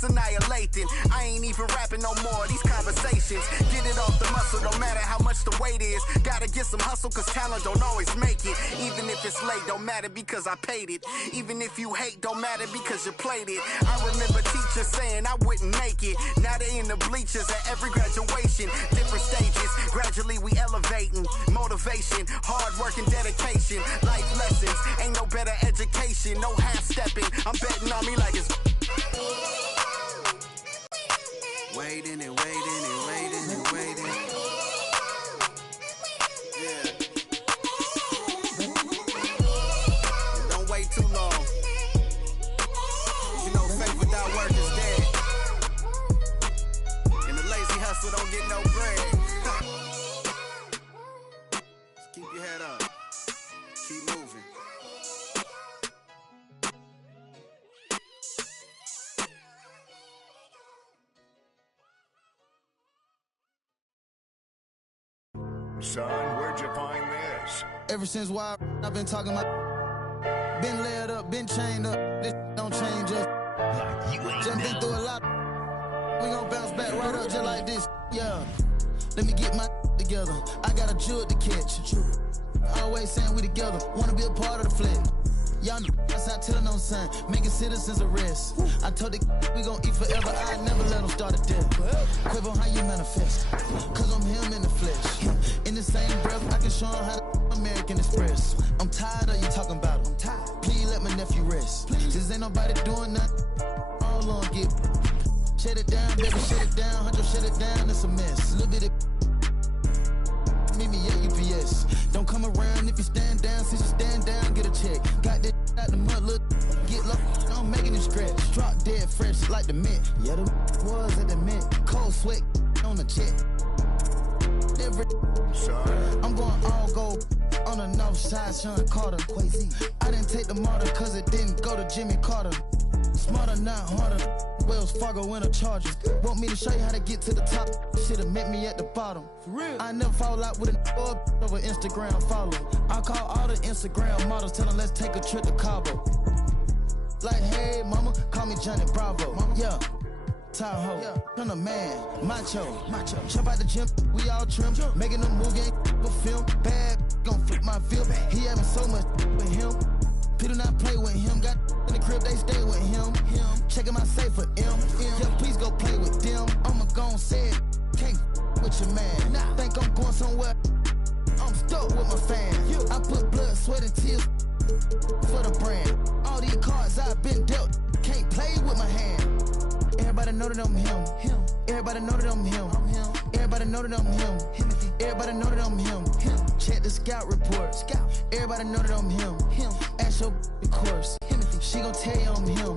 it's annihilating. I ain't even rapping no more, these conversations. Get it off the muscle, no matter how much the weight is. Gotta get some hustle, cause talent don't always make it. Even if it's late, don't matter because I paid it. Even if you hate, don't matter because you played it. I remember teachers saying I wouldn't make it. Now they in the bleachers at every graduation. Different stages, gradually we elevating. Motivation, hard work and dedication. Life lessons, ain't no better education. No half-stepping, I'm betting on me like it's waiting and waiting and waiting and waiting. Yeah. Don't wait too long. You know faith without work is dead. And the lazy hustle don't get no bread. Just keep your head up. Keep moving. Son, where'd you find this? Ever since why I've been talking about been laid up, been chained up. This don't change us. Like you ain't Just been through a lot. We gon' bounce back right up just like this. Yeah. Let me get my together. I got a jewel to catch. Always saying we together. Wanna be a part of the flick. Y'all know outside telling no sign. Making citizens arrest. I told the we gon' eat forever. I never let them start a death. Quiver how you manifest. Cause I'm him in the flesh. In the same breath, I can show him how to American Express. I'm tired of you talking about it. I'm tired. Please let my nephew rest. Please. This ain't nobody doing nothing. All on get. Shut it down, baby, shut it down. Huncho, shut it down, it's a mess. Little bit of meet me at UPS. Don't come around if you stand down. Since you stand down, get a check. Got that out the mud, look, get low. I'm making it stretch. Drop dead fresh like the mint. Yeah, the was at the mint. Cold sweat on the jet. I'm going all gold on the north side, Sean Carter. Crazy. I didn't take the martyr cause it didn't go to Jimmy Carter. Smarter, not harder. Wells Fargo in a Chargers. Want me to show you how to get to the top? Should've met me at the bottom. For real. I never fall out with a over Instagram follow. I call all the Instagram models, tell them let's take a trip to Cabo. Like, hey, mama, call me Johnny Bravo. Mama. Yeah. Tahoe, yeah. I'm a man, macho. Jump out the gym, we all trim. Making a movie, ain't for film. Bad, gon' flip my feel. He having so much with him. People not play with him. Got in the crib, they stay with him. Checking my safe for M. Yeah, please go play with them. I'ma gon' say it. Can't with your man. Think I'm going somewhere. I'm stuck with my fans. I put blood, sweat, and tears for the brand. All these cards I've been dealt. Can't play with my hand. Everybody know that I'm him. Everybody know that I'm him. Everybody know that I'm him. Everybody know that I'm him. Check the scout report. Everybody know that I'm him. Ask your the course. She gon' tell you I'm him.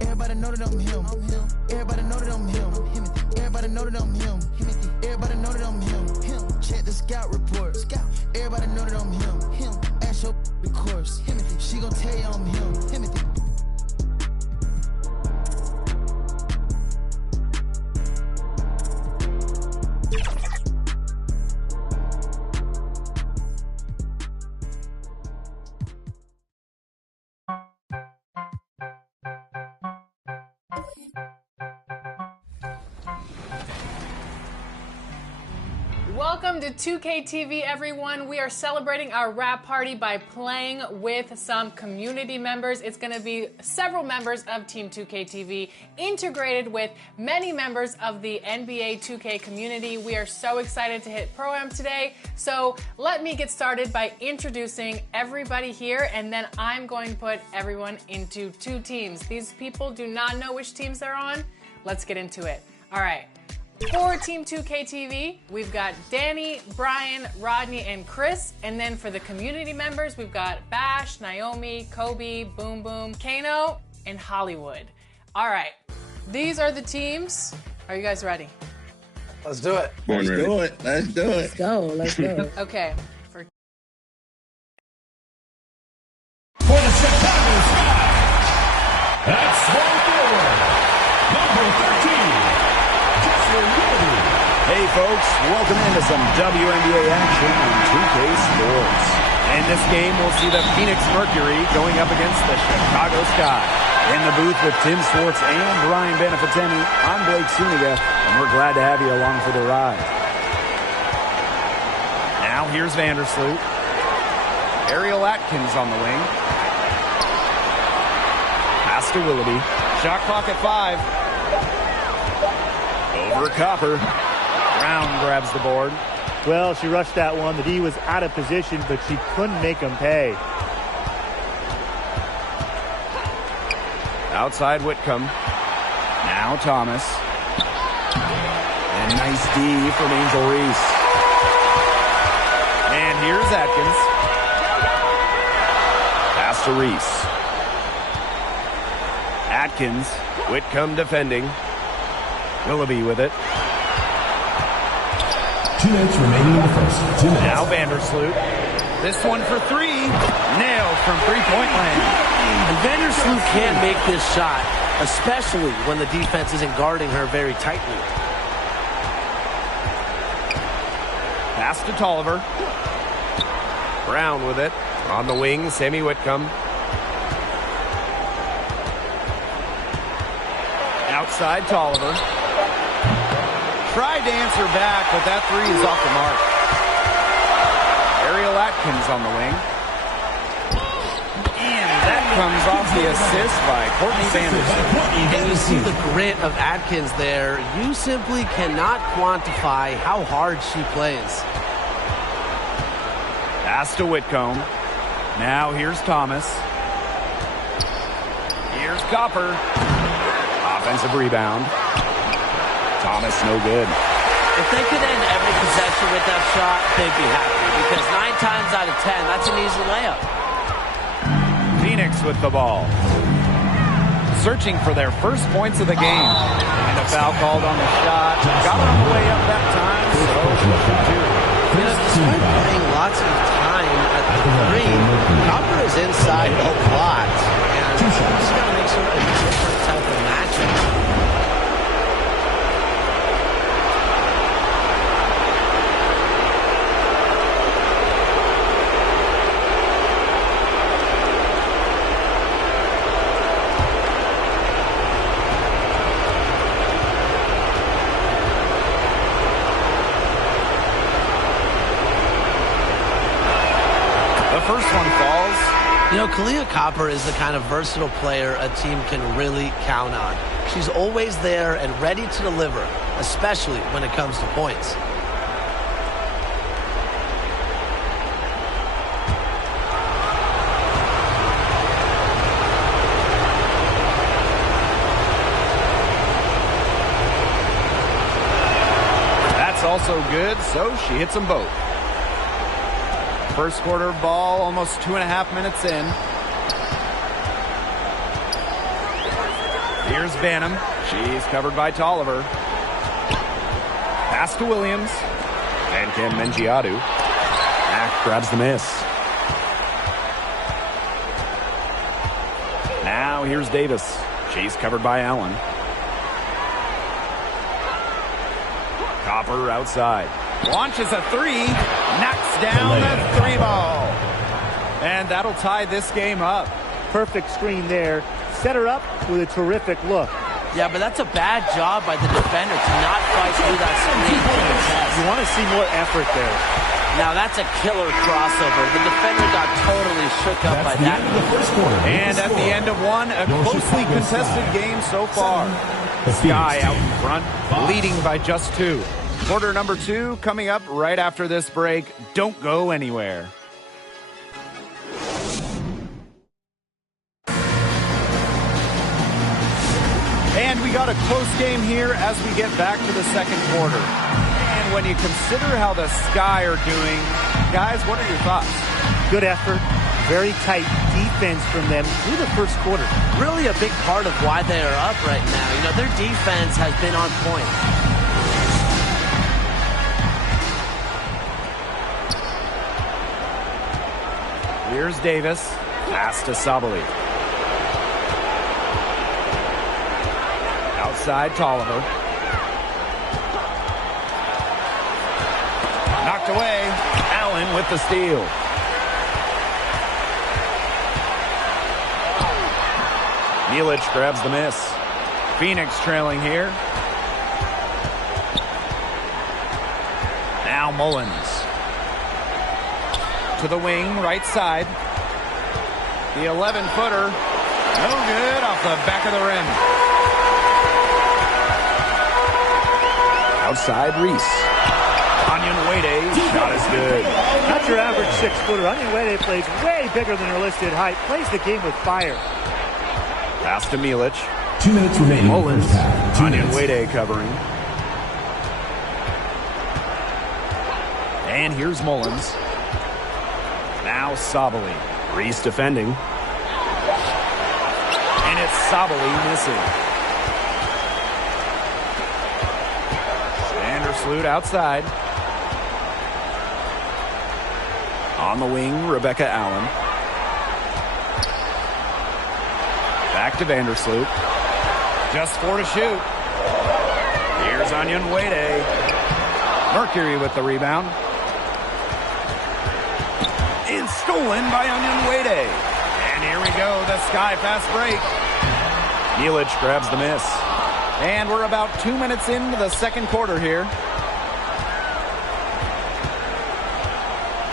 Everybody know that I'm him. Everybody know that I'm him. Everybody know that I'm him. Everybody know that I'm him. Check the scout report. Everybody know that I'm him. Ask your the course. She gon' tell you I'm him. Welcome to 2K TV, everyone. We are celebrating our rap party by playing with some community members. It's going to be several members of Team 2K TV integrated with many members of the NBA 2K community. We are so excited to hit Pro-Am today. So let me get started by introducing everybody here, and then I'm going to put everyone into two teams. These people do not know which teams they're on. Let's get into it. All right. For Team 2K TV, we've got Danny, Brian, Rodney, and Chris. And then for the community members, we've got Bash, Naomi, Kobe, Boom Boom, Kano, and Hollywood. All right, these are the teams. Are you guys ready? Let's do it. Let's do it. Let's go. Okay. For the Chicago Sky, at small forward, number 13. Hey folks, welcome into some WNBA action on 2K Sports. In this game, we'll see the Phoenix Mercury going up against the Chicago Sky. In the booth with Tim Swartz and Brian Benefiteni, I'm Blake Suniga, and we're glad to have you along for the ride. Now here's Vandersloot. Ariel Atkins on the wing. Pass to Willoughby. Shot clock at 5. Over Copper. Brown grabs the board. Well, she rushed that one. The D was out of position, but she couldn't make him pay. Outside Whitcomb. Now Thomas. And nice D from Angel Reese. And here's Atkins. Pass to Reese. Atkins. Whitcomb defending. Willoughby with it. 2 minutes remaining in the first. 2 minutes. Now Vandersloot. This one for 3. Nailed from three-point land. And Vandersloot can't make this shot, especially when the defense isn't guarding her very tightly. Pass to Tolliver. Brown with it. On the wing, Sammy Whitcomb. Outside Tolliver. Tried to answer back, but that 3 is off the mark. Ariel Atkins on the wing. And that comes off the assist by Courtney Vandersloot. And you see the grit of Atkins there. You simply cannot quantify how hard she plays. Pass to Whitcomb. Now here's Thomas. Here's Copper. Offensive rebound. Thomas no good. If they could end every possession with that shot, they'd be happy. Because 9 times out of 10, that's an easy layup. Phoenix with the ball. Searching for their first points of the game. And a foul called on the shot. Got it on the way up that time, so you know, despite playing lots of time at the 3, Copper is inside a lot. And you just got to make sure a different type of matchup. First one falls. You know, Kahleah Copper is the kind of versatile player a team can really count on. She's always there and ready to deliver, especially when it comes to points. That's also good, so she hits them both. First quarter ball, almost 2.5 minutes in. Here's Banham. She's covered by Tolliver. Pass to Williams. And Ken Mengiadu. Mack grabs the miss. Now here's Davis. She's covered by Allen. Copper outside. Launches a 3. Knocks down the 3 ball. And that'll tie this game up. Perfect screen there. Set her up with a terrific look. Yeah, but that's a bad job by the defender to not fight through that screen. You want to see more effort there. Now that's a killer crossover. The defender got totally shook up by that. And at the end of one, a closely contested game so far. Sky out in front, leading by just 2. Quarter number 2 coming up right after this break. Don't go anywhere. And we got a close game here as we get back to the second quarter. And when you consider how the Sky are doing, guys, what are your thoughts? Good effort. Very tight defense from them through the first quarter. Really a big part of why they are up right now. You know, their defense has been on point. Here's Davis. Pass to Sabali. Outside Tolliver. Knocked away. Allen with the steal. Milic grabs the miss. Phoenix trailing here. Now Mullins. To the wing, right side. The 11-footer. No good, off the back of the rim. Outside, Reese. Onyenwere, shot is good. Not your average 6-footer. Onyenwere plays way bigger than her listed height. Plays the game with fire. Pass to Milic. 2 minutes remaining. Mullins. Onyenwere Onyenwere covering. And here's Mullins. Now Sabally. Reese defending. And it's Sabally missing. Vandersloot outside. On the wing, Rebecca Allen. Back to Vandersloot. Just 4 to shoot. Here's Onyenwere. Mercury with the rebound. And stolen by Onyenwere. And here we go, the Sky fast break. Milic grabs the miss. And we're about 2 minutes into the second quarter here.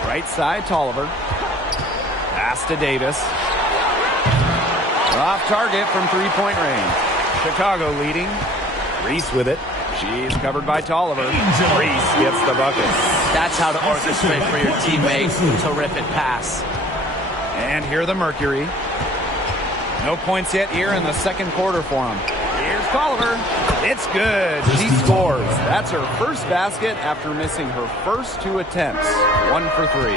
Right side, Tolliver. Pass to Davis. Off target from three-point range. Chicago leading. Reese with it. She's covered by Tolliver. Reese gets the bucket. That's how to orchestrate for your teammate. Terrific pass. And here the Mercury. No points yet here in the second quarter for him. Here's Tolliver. It's good. She scores. That's her first basket after missing her first 2 attempts. 1 for 3.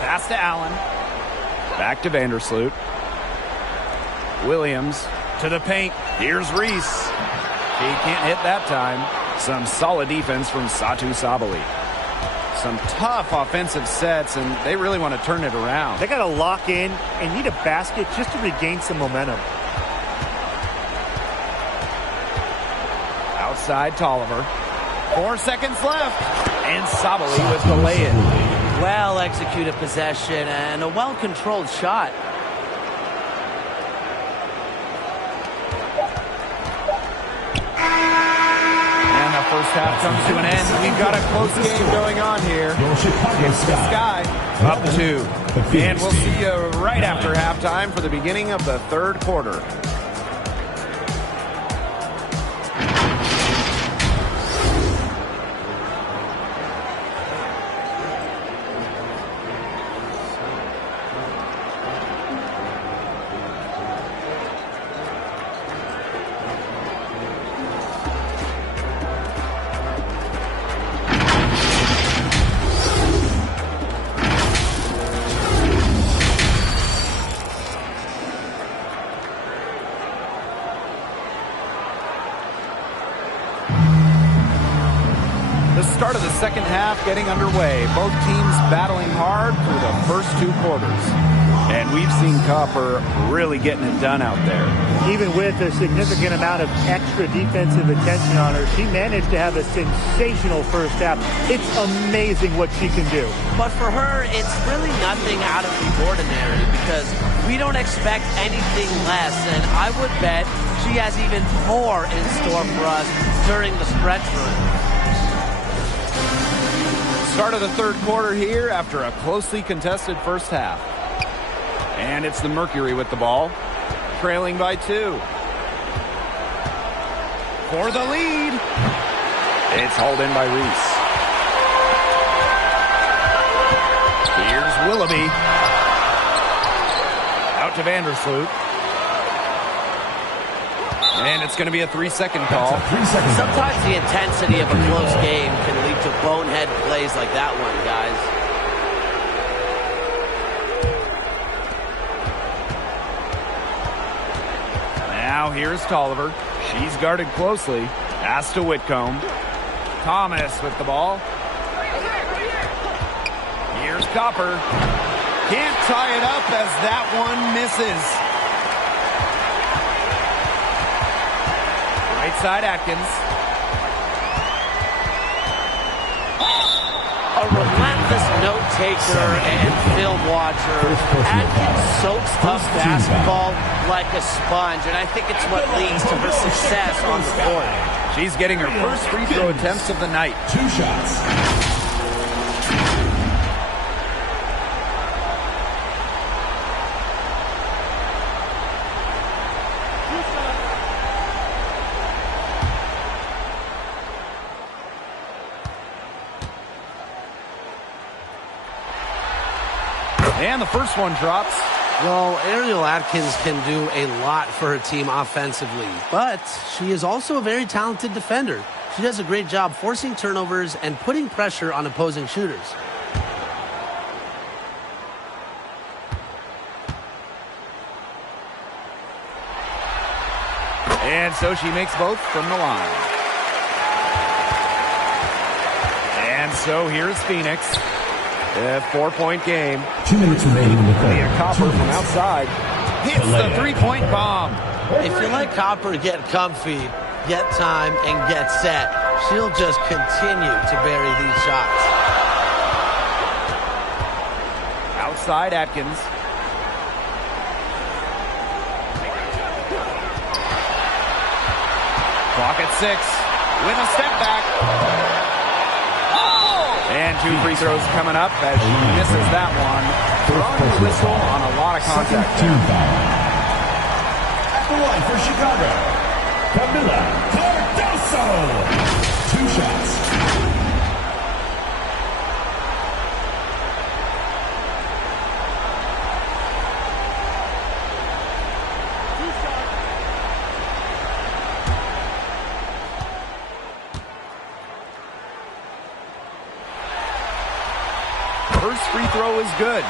Pass to Allen. Back to Vandersloot. Williams to the paint. Here's Reese. He can't hit that time. Some solid defense from Satu Sabally. Some tough offensive sets, and they really want to turn it around. They got to lock in and need a basket just to regain some momentum. Outside Tolliver. 4 seconds left. And Sabally with the lay-in. Well-executed possession and a well-controlled shot. And the first half comes to an end. We've got a close game going on here. It's the Sky up 2. And we'll see you right after halftime for the beginning of the third quarter. Start of the second half getting underway. Both teams battling hard through the first 2 quarters. And we've seen Copper really getting it done out there. Even with a significant amount of extra defensive attention on her, she managed to have a sensational first half. It's amazing what she can do. But for her, it's really nothing out of the ordinary because we don't expect anything less. And I would bet she has even more in store for us during the stretch run. Start of the third quarter here after a closely contested first half. And it's the Mercury with the ball, trailing by 2. For the lead. It's hauled in by Reese. Here's Willoughby. Out to Vandersloot. And it's going to be a 3-second call. Sometimes the intensity of a close game can lead to bonehead plays like that one, guys. Now here's Tolliver. She's guarded closely. Pass to Whitcomb. Thomas with the ball. Here's Copper. Can't tie it up as that one misses. Right side Atkins. A relentless note taker and film watcher. Atkins soaks up basketball like a sponge, and I think it's what leads to her success on the court. She's getting her first free throw attempts of the night. 2 shots. And the first one drops. Well, Ariel Atkins can do a lot for her team offensively, but she is also a very talented defender. She does a great job forcing turnovers and putting pressure on opposing shooters. And so she makes both from the line. And so here's Phoenix. A 4-point game. 2 minutes remaining in the third. Leah Copper from outside hits the 3-point bomb. If you let Copper get comfy, get time, and get set, she'll just continue to bury these shots. Outside Atkins. Clock at 6 with a step back. And 2 free throws coming up as she misses that one. Throwing the whistle on a lot of contact. Team foul. At the line for Chicago, Camila Cardoso. 2 shots. First free throw is good.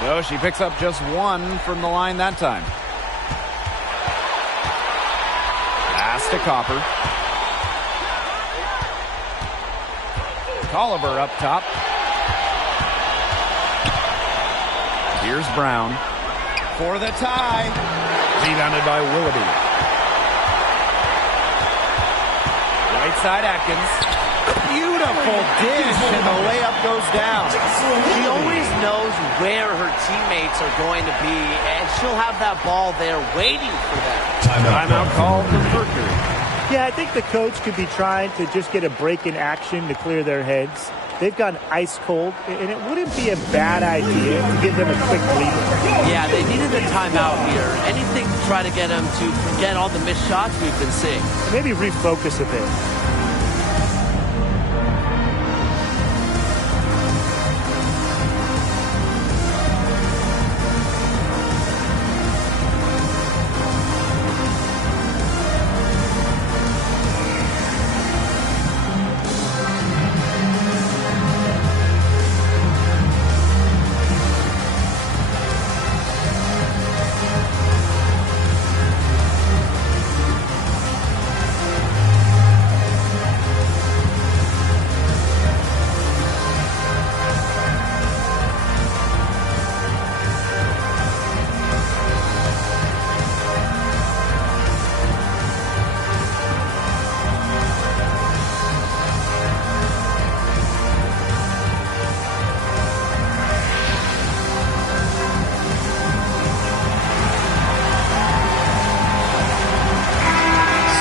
So she picks up just 1 from the line that time. Pass to Copper. Oliver up top. Here's Brown for the tie. Rebounded by Willoughby. Right side Atkins. Beautiful dish, and the layup goes down. She always knows where her teammates are going to be, and she'll have that ball there waiting for them. Timeout call from Mercury. Yeah, I think the coach could be trying to just get a break in action to clear their heads. They've gone ice cold, and it wouldn't be a bad idea to give them a quick breather. Yeah, they needed a timeout here. Anything to try to get them to forget all the missed shots we've been seeing. Maybe refocus a bit.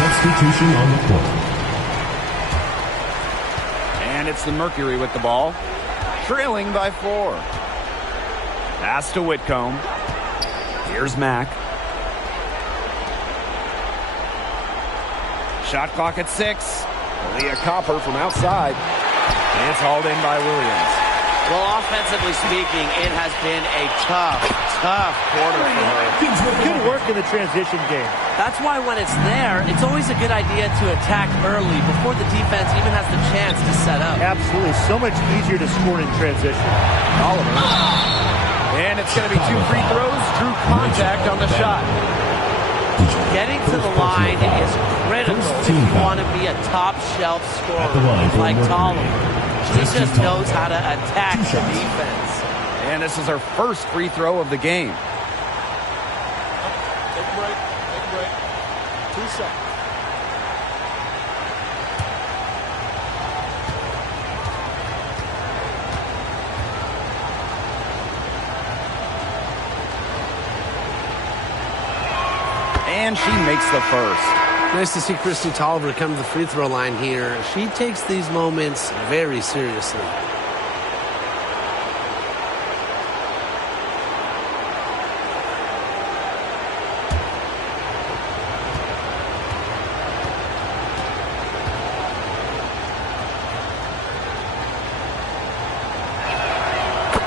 Substitution on the court. And it's the Mercury with the ball. Trailing by 4. Pass to Whitcomb. Here's Mack. Shot clock at 6. Leah Copper from outside. And it's hauled in by Williams. Well, offensively speaking, it has been a tough quarter for her. Good work in the transition game. That's why when it's there, it's always a good idea to attack early before the defense even has the chance to set up. Absolutely. So much easier to score in transition. Oliver. And it's going to be 2 free throws. Drew contact on the shot. Getting to the line is critical if you want to be a top shelf scorer like Tolliver. She just knows how to attack the defense. And this is her first free throw of the game. Take a break. Take a break. 2 seconds. And she makes the first. Nice to see Christy Tolliver come to the free throw line here. She takes these moments very seriously.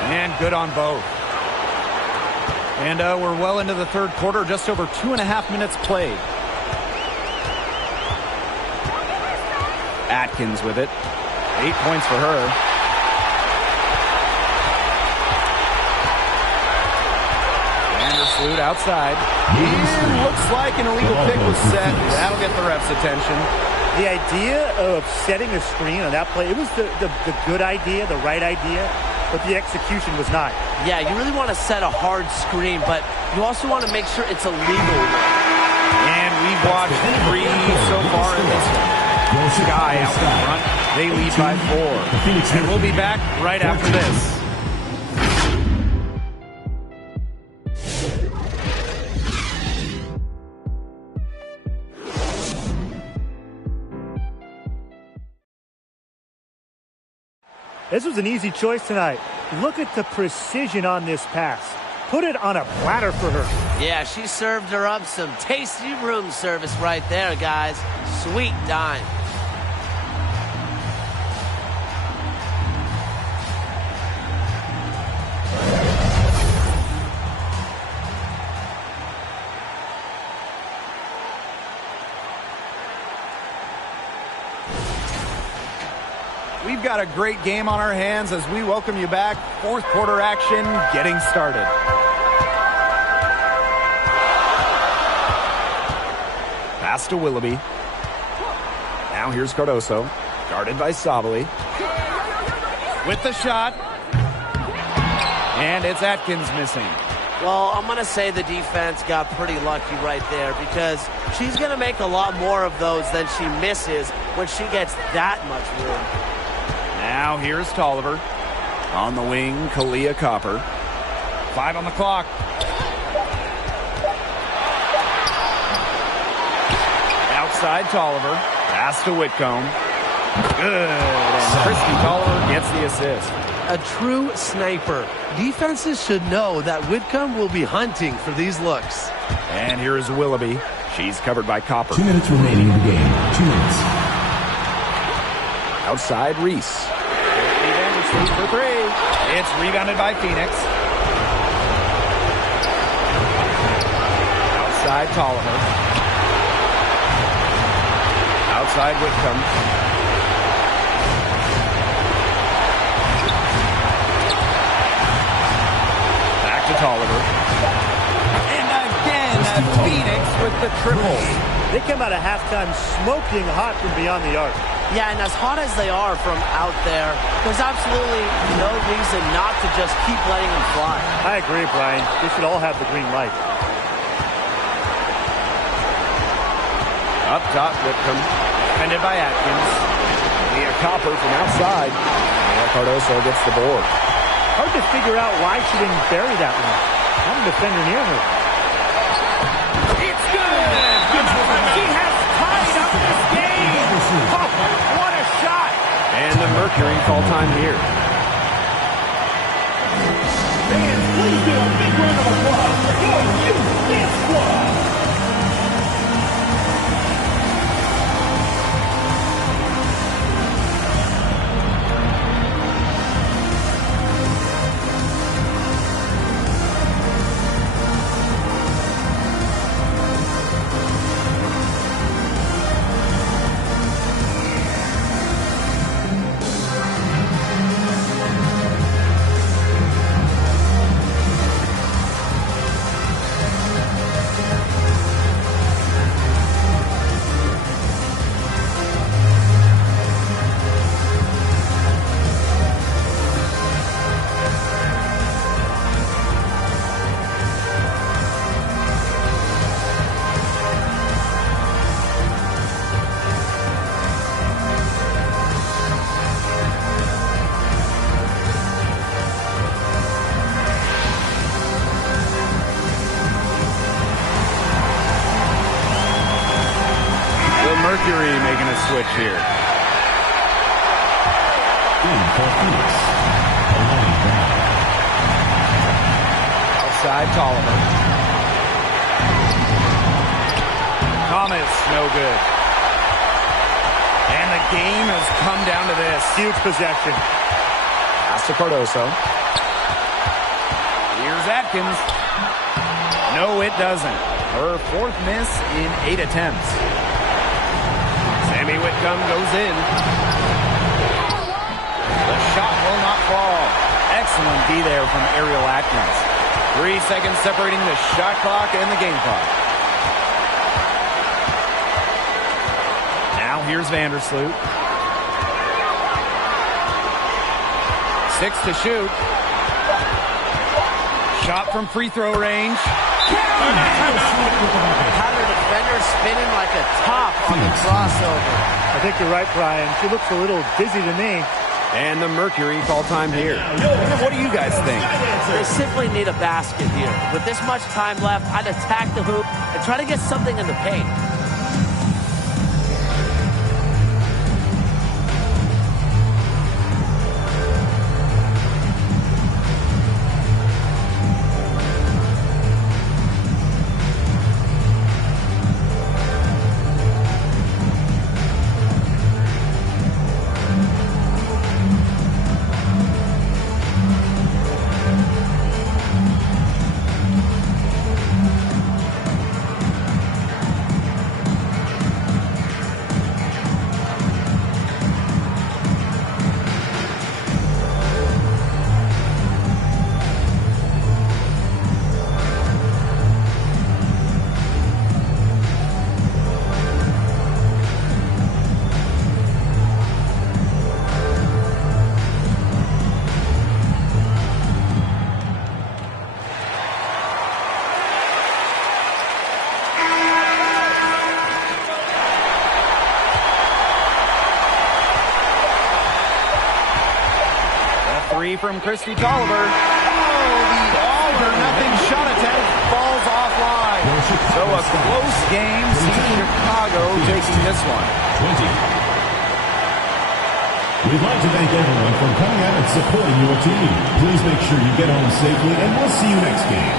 And good on both. And we're well into the third quarter, just over 2.5 minutes played. Atkins with it. 8 points for her. Vandersloot outside. And looks like an illegal pick was set. That'll get the ref's attention. The idea of setting a screen on that play, it was the good idea, the right idea, but the execution was not. Yeah, you really want to set a hard screen, but you also want to make sure it's a legal one. And we've watched 3 so far in this one. Sky out in front. They lead by 4. And we'll be back right after this. This was an easy choice tonight. Look at the precision on this pass. Put it on a platter for her. Yeah, she served her up some tasty room service right there, guys. Sweet dime. We've got a great game on our hands as we welcome you back. Fourth quarter action getting started. Pass to Willoughby. Now here's Cardoso. Guarded by Sabally. With the shot. And it's Atkins missing. Well, I'm going to say the defense got pretty lucky right there because she's going to make a lot more of those than she misses when she gets that much room. Now here's Tolliver. On the wing, Kalia Copper. 5 on the clock. Outside Tolliver. Pass to Whitcomb. Good. And Christy Tolliver gets the assist. A true sniper. Defenses should know that Whitcomb will be hunting for these looks. And here is Willoughby. She's covered by Copper. 2 minutes remaining in the game. 2 minutes. Outside Reese. For 3. It's rebounded by Phoenix. Outside Tolliver. Outside Whitcomb. Back to Tolliver. And again, Phoenix with the triple. They come out of halftime smoking hot from beyond the arc. Yeah, and as hot as they are from out there, there's absolutely no reason not to just keep letting them fly. I agree, Brian. They should all have the green light. Up top, Whitcomb. Defended by Atkins. Leah Copper from outside. And Cardoso gets the board. Hard to figure out why she didn't bury that one. Not a defender near her. It's good! She has tied up this game! Oh, what a shot! And the Mercury call time here. Fans, please give a big round of applause for your youth dance squad. Mercury making a switch here. Outside Tolliver. Thomas, no good. And the game has come down to this. Huge possession. Pass to Cardoso. Here's Atkins. No, it doesn't. Her fourth miss in 8 attempts. Sammy Whitcomb goes in. The shot will not fall. Excellent D there from Ariel Atkins. 3 seconds separating the shot clock and the game clock. Now here's Vandersloot. 6 to shoot. Shot from free throw range. Had her defender spinning like a top on the crossover. I think you're right, Brian. She looks a little dizzy to me. And the Mercury call time here. What do you guys think? They simply need a basket here. With this much time left, I'd attack the hoop and try to get something in the paint. From Christy Tolliver. Oh, the all-or-nothing shot attempt falls offline. So a close game. Chicago taking this one. 20. We'd like to thank everyone for coming out and supporting your team. Please make sure you get home safely, and we'll see you next game.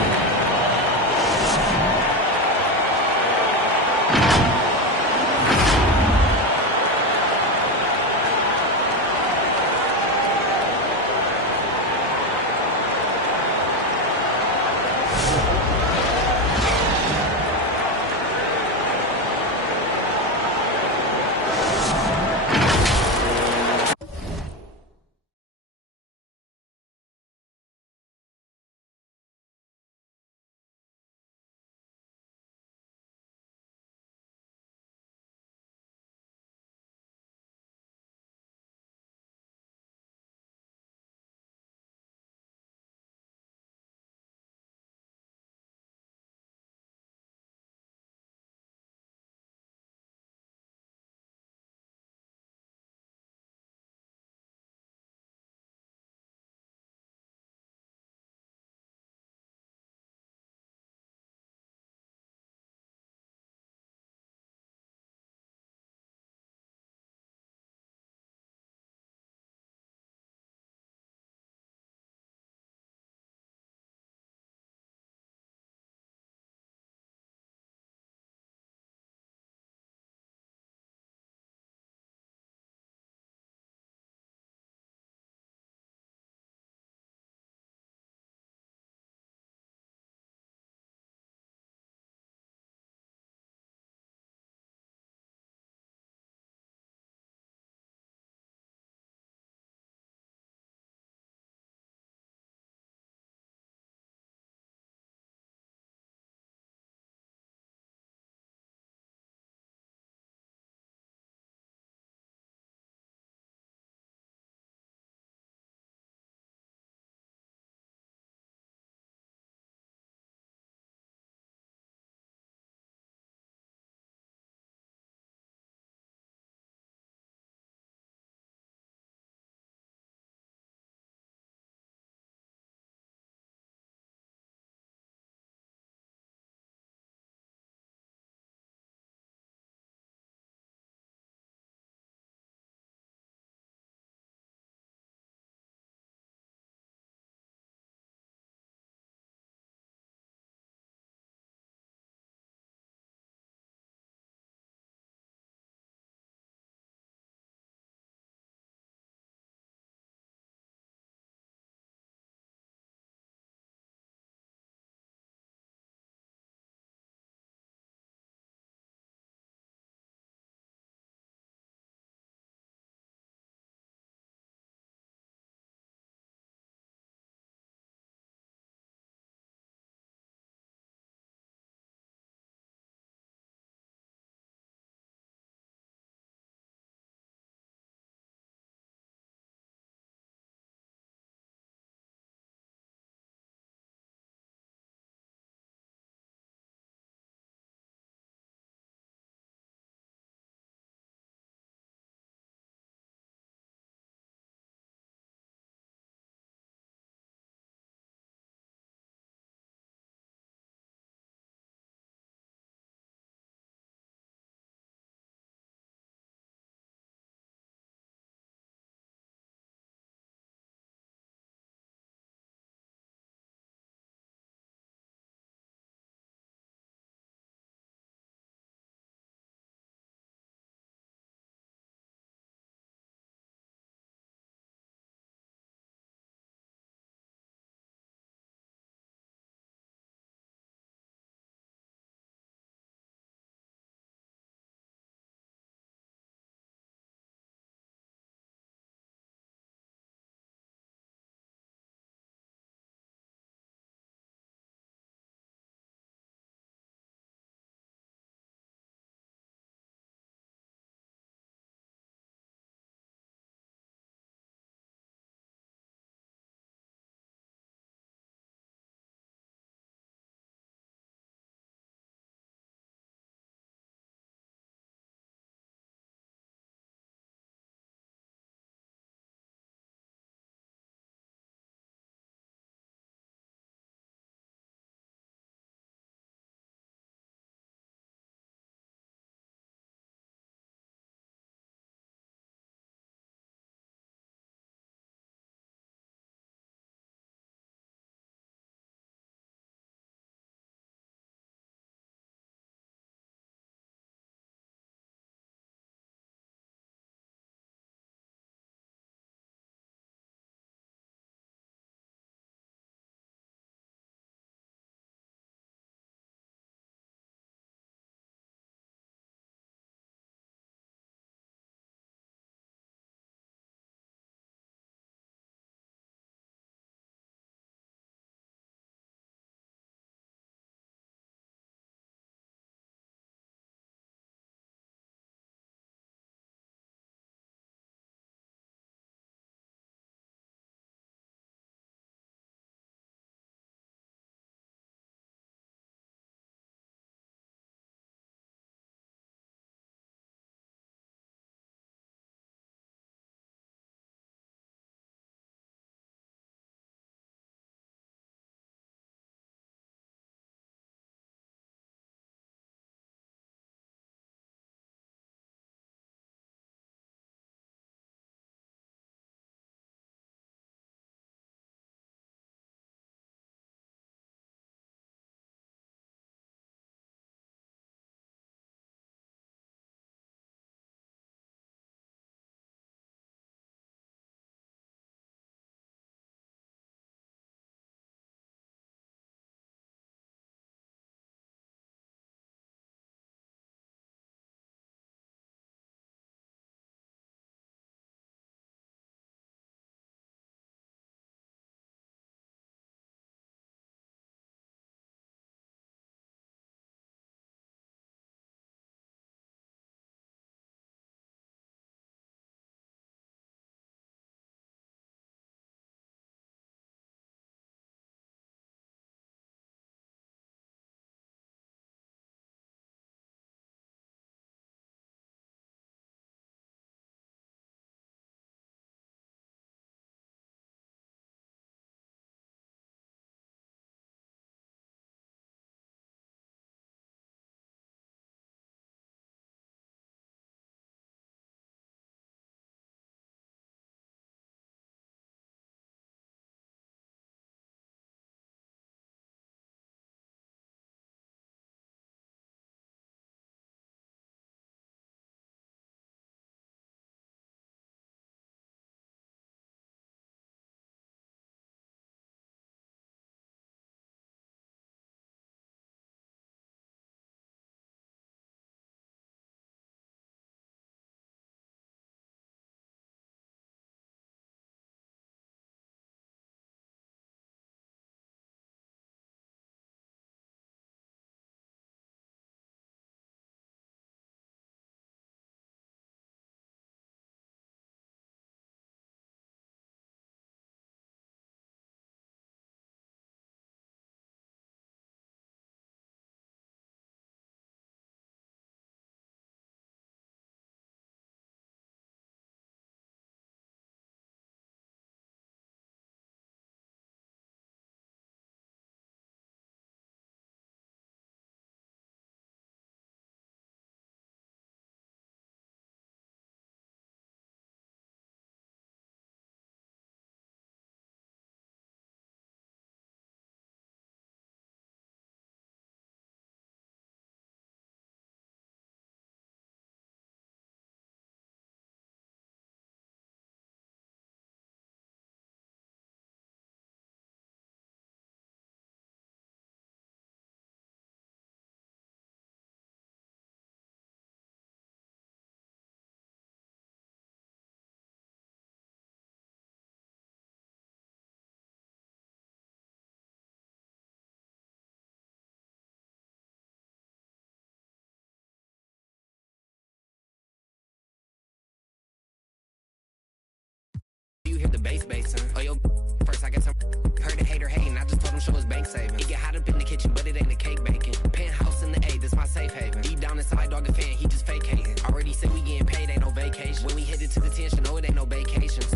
basing. Oh, yo, first I got some heard a hater hating. I just told him show his bank savings. It get hot up in the kitchen, but it ain't a cake baking. Penthouse in the A, this my safe haven. Deep down inside, dog a fan, he just fake hating. Already said we getting paid, ain't no vacation. When we hit it to the 10, no, it ain't no vacations.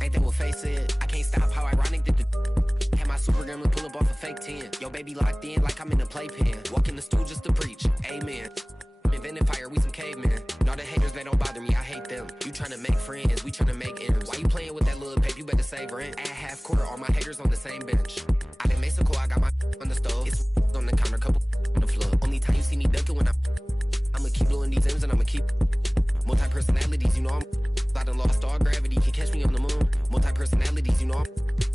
Ain't that what face it? I can't stop how ironic that the had my super gremlin pull up off a fake 10. Yo, baby locked in like I'm in a playpen. Walk in the stool just to preach. Amen. Invented fire, we some cavemen. All the haters, they don't bother me, I hate them. You tryna make friends, we tryna make ends. Why you playing with that little paper? You better save rent. Add half quarter, all my haters on the same bench. I done Mexico, I got my on the stove. It's on the counter, couple on the floor. Only time you see me ducking when I'ma keep blowing these M's and I'ma keep multi-personalities, you know I done lost all gravity, can catch me on the moon. Multi-personalities, you know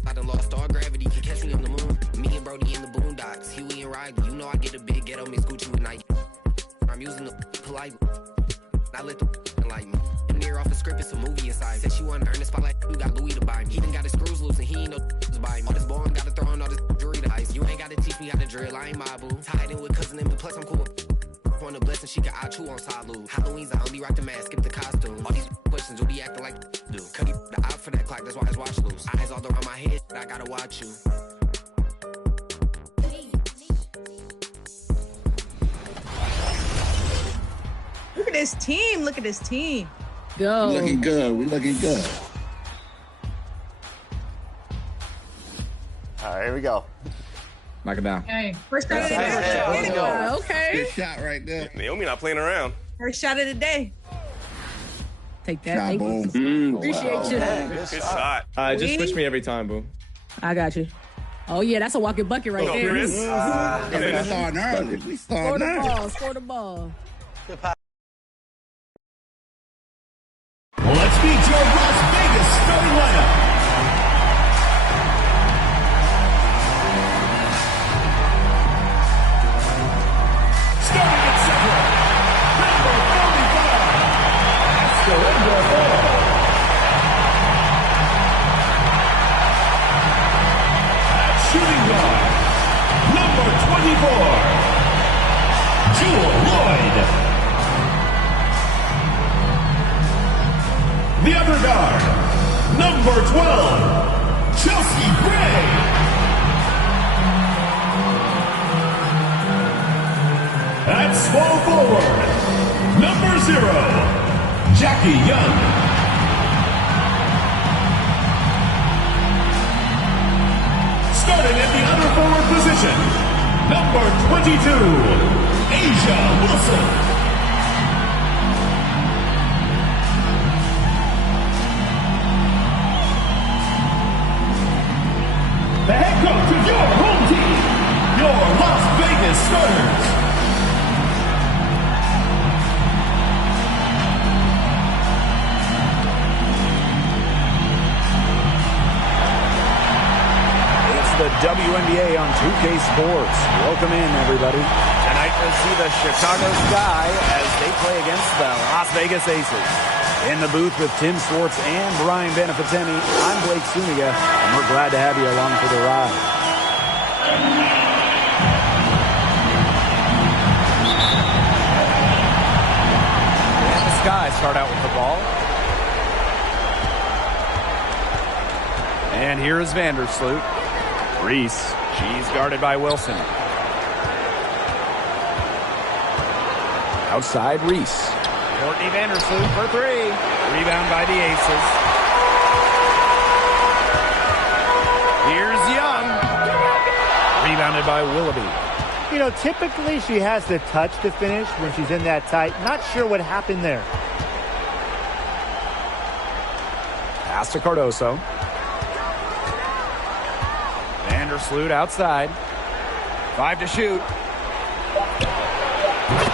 I done lost all gravity, can catch me on the moon. Me and Brody in the boondocks, Huey and Riley. You know I get a big ghetto mix Gucci with Nike. I'm using the polite. I let the like me. I'm near off the script, it's a movie inside. Said she wanna earn the spotlight, you got Louis to buy me. He done got his screws loose and he ain't no to buy me. All this bone gotta throw on all this jewelry to ice. You ain't gotta teach me how to drill, I ain't my boo. Tied in with cousin and plus I'm cool. On a blessing, she got I chew on salute. Halloween's I only rock the mask, skip the costume. All these questions, do be acting like do. Cut the out for that clock, that's why his watch loose. Eyes all around my head, I gotta watch you. Look at this team. Look at this team. Go. We looking good. We looking good. All right, here we go. Knock it down. Okay. First shot of the day. Okay. Good shot right there. Naomi not playing around. First shot of the day. Take that. Shot, boom. Appreciate you. Good shot. Just switch me every time, boom. I got you. Oh, yeah, that's a walking bucket right there. Chris. We starting early. We Score starting the early. ball. Score the ball. Let's meet your Las Vegas starting lineup. Starting at center, number 45, Escalendra Ball. At shooting guard, number 24, Jewel Lloyd. The other guard, number 12, Chelsea Gray. At small forward, number 0, Jackie Young. Starting at the other forward position, number 22, Asia Wilson. The head coach of your home team, your Las Vegas Starters. It's the WNBA on 2K Sports. Welcome in, everybody. Tonight we'll see the Chicago Sky as they play against the Las Vegas Aces. In the booth with Tim Swartz and Brian Benefitemi, I'm Blake Suniga, and we're glad to have you along for the ride. And the Sky start out with the ball. And here is Vandersloot. Reese, she's guarded by Wilson. Outside Reese. Courtney Vandersloot for 3. Rebound by the Aces. Here's Young. Rebounded by Willoughby. You know, typically she has the touch to finish when she's in that tight. Not sure what happened there. Pass to Cardoso. Vandersloot outside. 5 to shoot.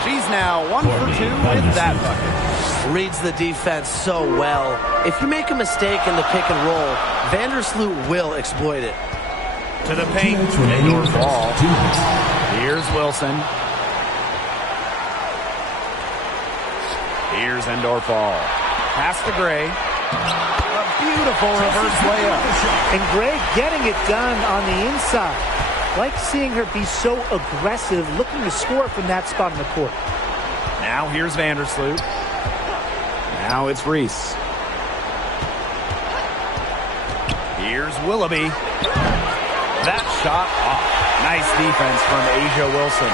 She's now 1 for 2 with that bucket. Reads the defense so well. If you make a mistake in the pick and roll, Vandersloot will exploit it. To the paint, indoor ball. Here's Wilson. Here's Endorf-All. Pass to Gray. A beautiful reverse layup. And Gray getting it done on the inside. Like seeing her be so aggressive, looking to score from that spot in the court. Now here's Vandersloot. Now it's Reese. Here's Willoughby. That shot off. Nice defense from Asia Wilson.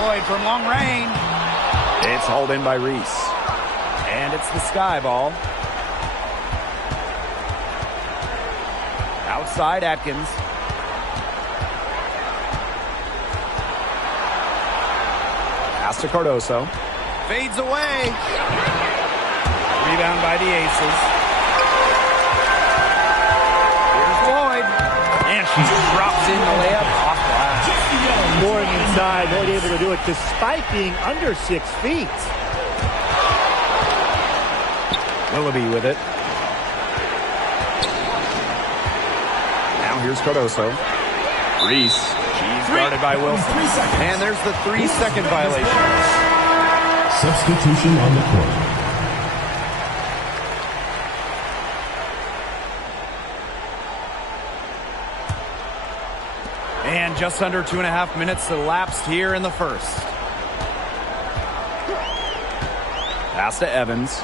Lloyd from long range. It's hauled in by Reese. And it's the Sky ball. Outside Atkins. Pass to Cardoso. Fades away. Rebound by the Aces. Here's Lloyd. And she drops in the layup off glass. Scoring inside, Lloyd able to do it despite being under 6 feet. Willoughby with it. Now here's Cardoso. Reese. She's guarded by Wilson. And there's the 3-second violation. Substitution on the court. And just under 2.5 minutes elapsed here in the first. Pass to Evans.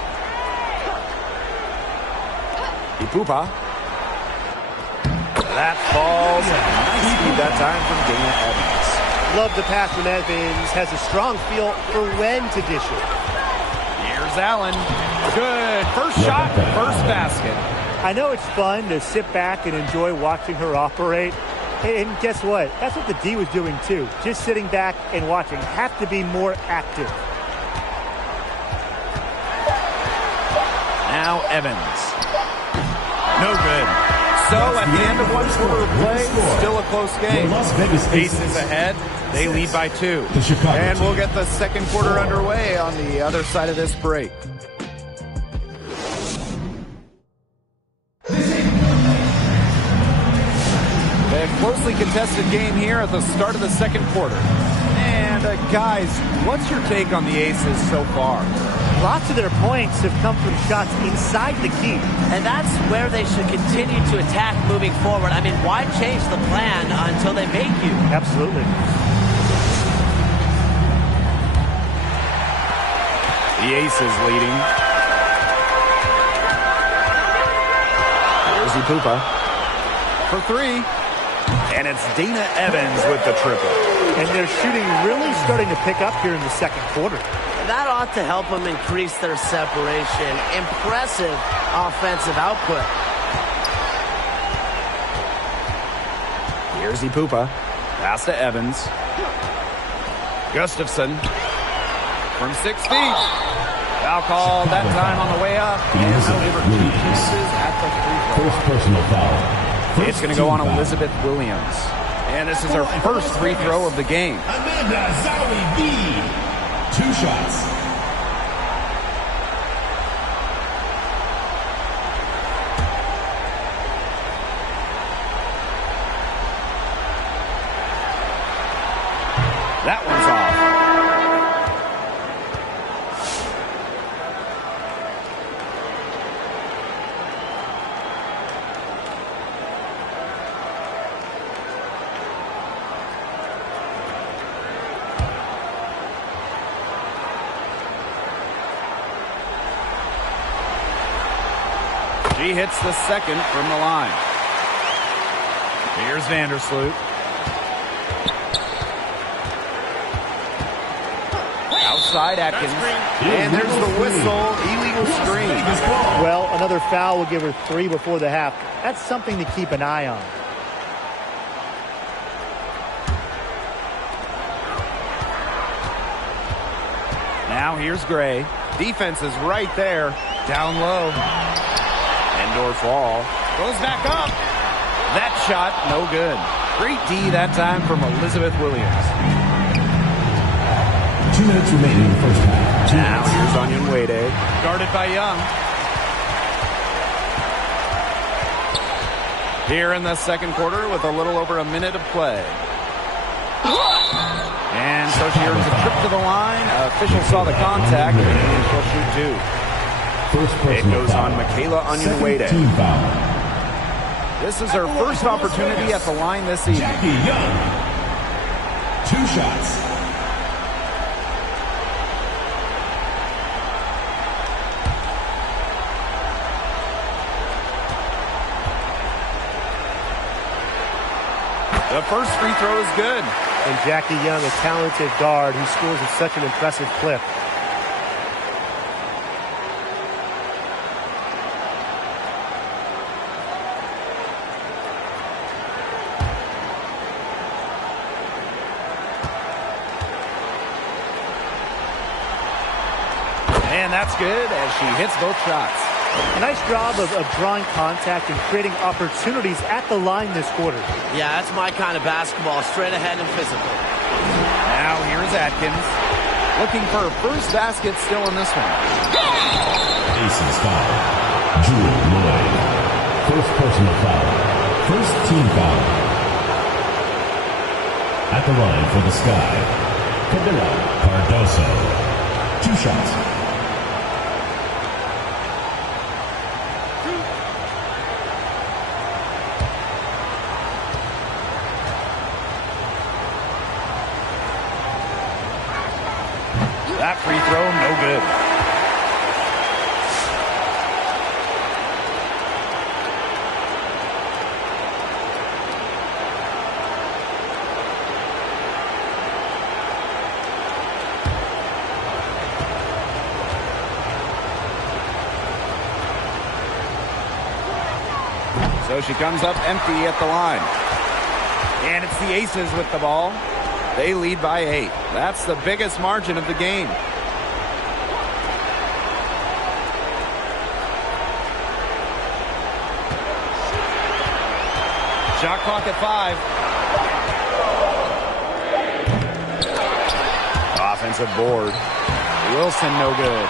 Ipupa. That falls. Nice speed that time from Dana Evans. Love the pass from Evans. Has a strong feel for when to dish it. Here's Allen. Good. First shot, first basket. I know it's fun to sit back and enjoy watching her operate. And guess what? That's what the D was doing too. Just sitting back and watching. Have to be more active. Now Evans. No good. So at the end of one quarter of play, still a close game. Las Vegas Aces ahead. They lead by 2. And we'll get the second quarter underway on the other side of this break. A closely contested game here at the start of the second quarter. And guys, what's your take on the Aces so far? Lots of their points have come from shots inside the key. And that's where they should continue to attack moving forward. I mean, why change the plan until they make you? Absolutely. The Aces leading. Here's Ipupa for 3. And it's Dana Evans with the triple. And their shooting really starting to pick up here in the second quarter. That ought to help them increase their separation. Impressive offensive output. Here's Ipupa. Pass to Evans. Gustafson from 6 feet. Foul called that time on the way up. And over 2 chances at the free throw. First personal foul. It's going to go on Elizabeth Williams. And this is her first free throw of the game. Amanda Zawi B. 2 shots. That one's off. She hits the second from the line. Here's Vandersloot. Outside Atkins. And there's the whistle. Illegal screen. Well, another foul will give her 3 before the half. That's something to keep an eye on. Now here's Gray. Defense is right there. Down low. Indoor fall. Goes back up. That shot, no good. Great D that time from Elizabeth Williams. 2 minutes remaining in the first half. Now here's Onion Wade. Guarded by Young. Here in the second quarter with a little over a minute of play. And so she earns a trip to the line. Official saw the contact, and she'll shoot 2. It goes on Michaela Onion-Wade. This is her first opportunity at the line this evening. Jackie Young. 2 shots. The first free throw is good. And Jackie Young, a talented guard who scores at such an impressive clip. And that's good as she hits both shots. A nice job of drawing contact and creating opportunities at the line this quarter. Yeah, that's my kind of basketball, straight ahead and physical. Now here's Atkins, looking for her first basket still in this one. Aces foul. Jewel Lloyd. First personal foul. First team foul. At the line for the Sky, Camila Cardoso. 2 shots. That free throw, no good. So she comes up empty at the line. And it's the Aces with the ball. They lead by 8. That's the biggest margin of the game. Shot clock at 5. Offensive board. Wilson no good.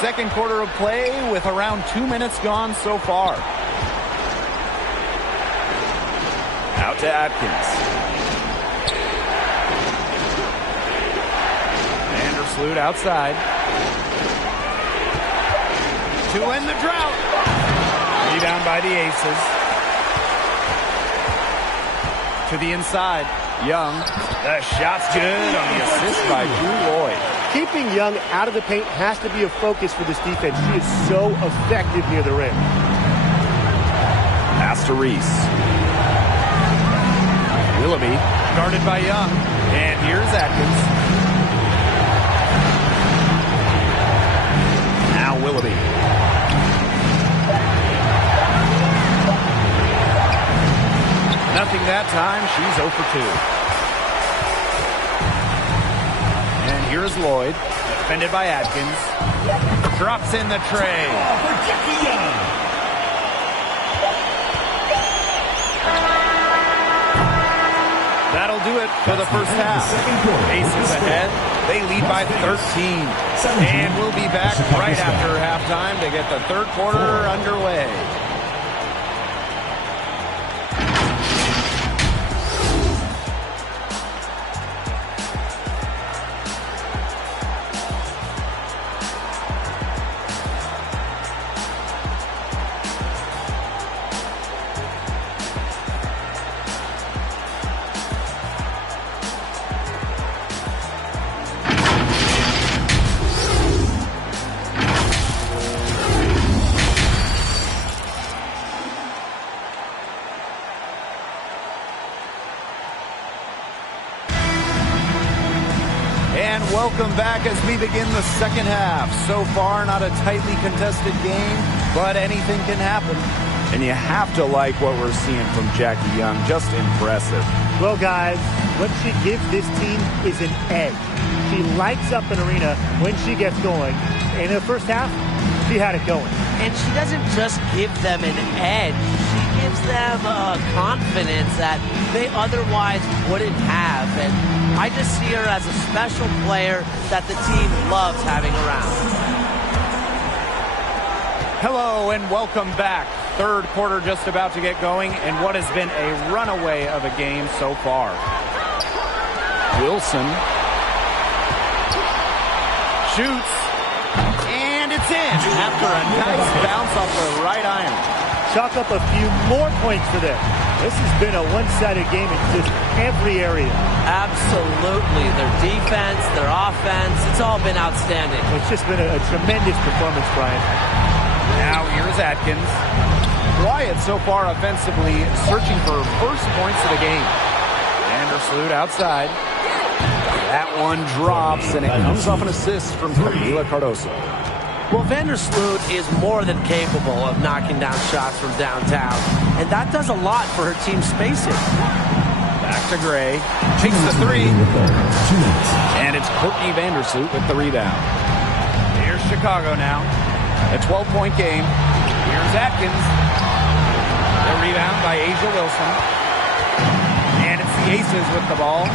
Second quarter of play with around 2 minutes gone so far. Out to Atkins. Vandersloot outside. To end the drought. Rebound by the Aces. To the inside. Young. The shot's good on the assist by Jewel Lloyd. Keeping Young out of the paint has to be a focus for this defense. She is so effective near the rim. Pass to Reese. Willoughby guarded by Young. And here's Atkins. Now Willoughby. Nothing that time. She's 0 for 2. And here's Lloyd. Defended by Atkins. Drops in the tray. That'll do it for the first half. Aces ahead. They lead by 13. And we'll be back right after halftime to get the third quarter underway. Welcome back as we begin the second half. So far, not a tightly contested game, but anything can happen. And you have to like what we're seeing from Jackie Young. Just impressive. Well, guys, what she gives this team is an edge. She lights up an arena when she gets going. In the first half, she had it going. And she doesn't just give them an edge. She gives them confidence that they otherwise wouldn't have. And I just see her as a special player that the team loves having around. Hello and welcome back. Third quarter just about to get going in what has been a runaway of a game so far. Wilson shoots, and it's in after a nice bounce off the right iron. Chalk up a few more points for them. This has been a one-sided game in just every area. Absolutely. Their defense, their offense, it's all been outstanding. It's just been a tremendous performance, Brian. Now here's Atkins. quiet so far offensively, searching for first points of the game. Vandersloot outside. That one drops, and it comes off an assist from Camila Cardoso. Well, Vandersloot is more than capable of knocking down shots from downtown, and that does a lot for her team spacing. Back to Gray. Takes the three. And it's Courtney Vandersloot with the rebound. Here's Chicago now. A 12-point game. Here's Atkins. The rebound by Asia Wilson. And it's the Aces with the ball.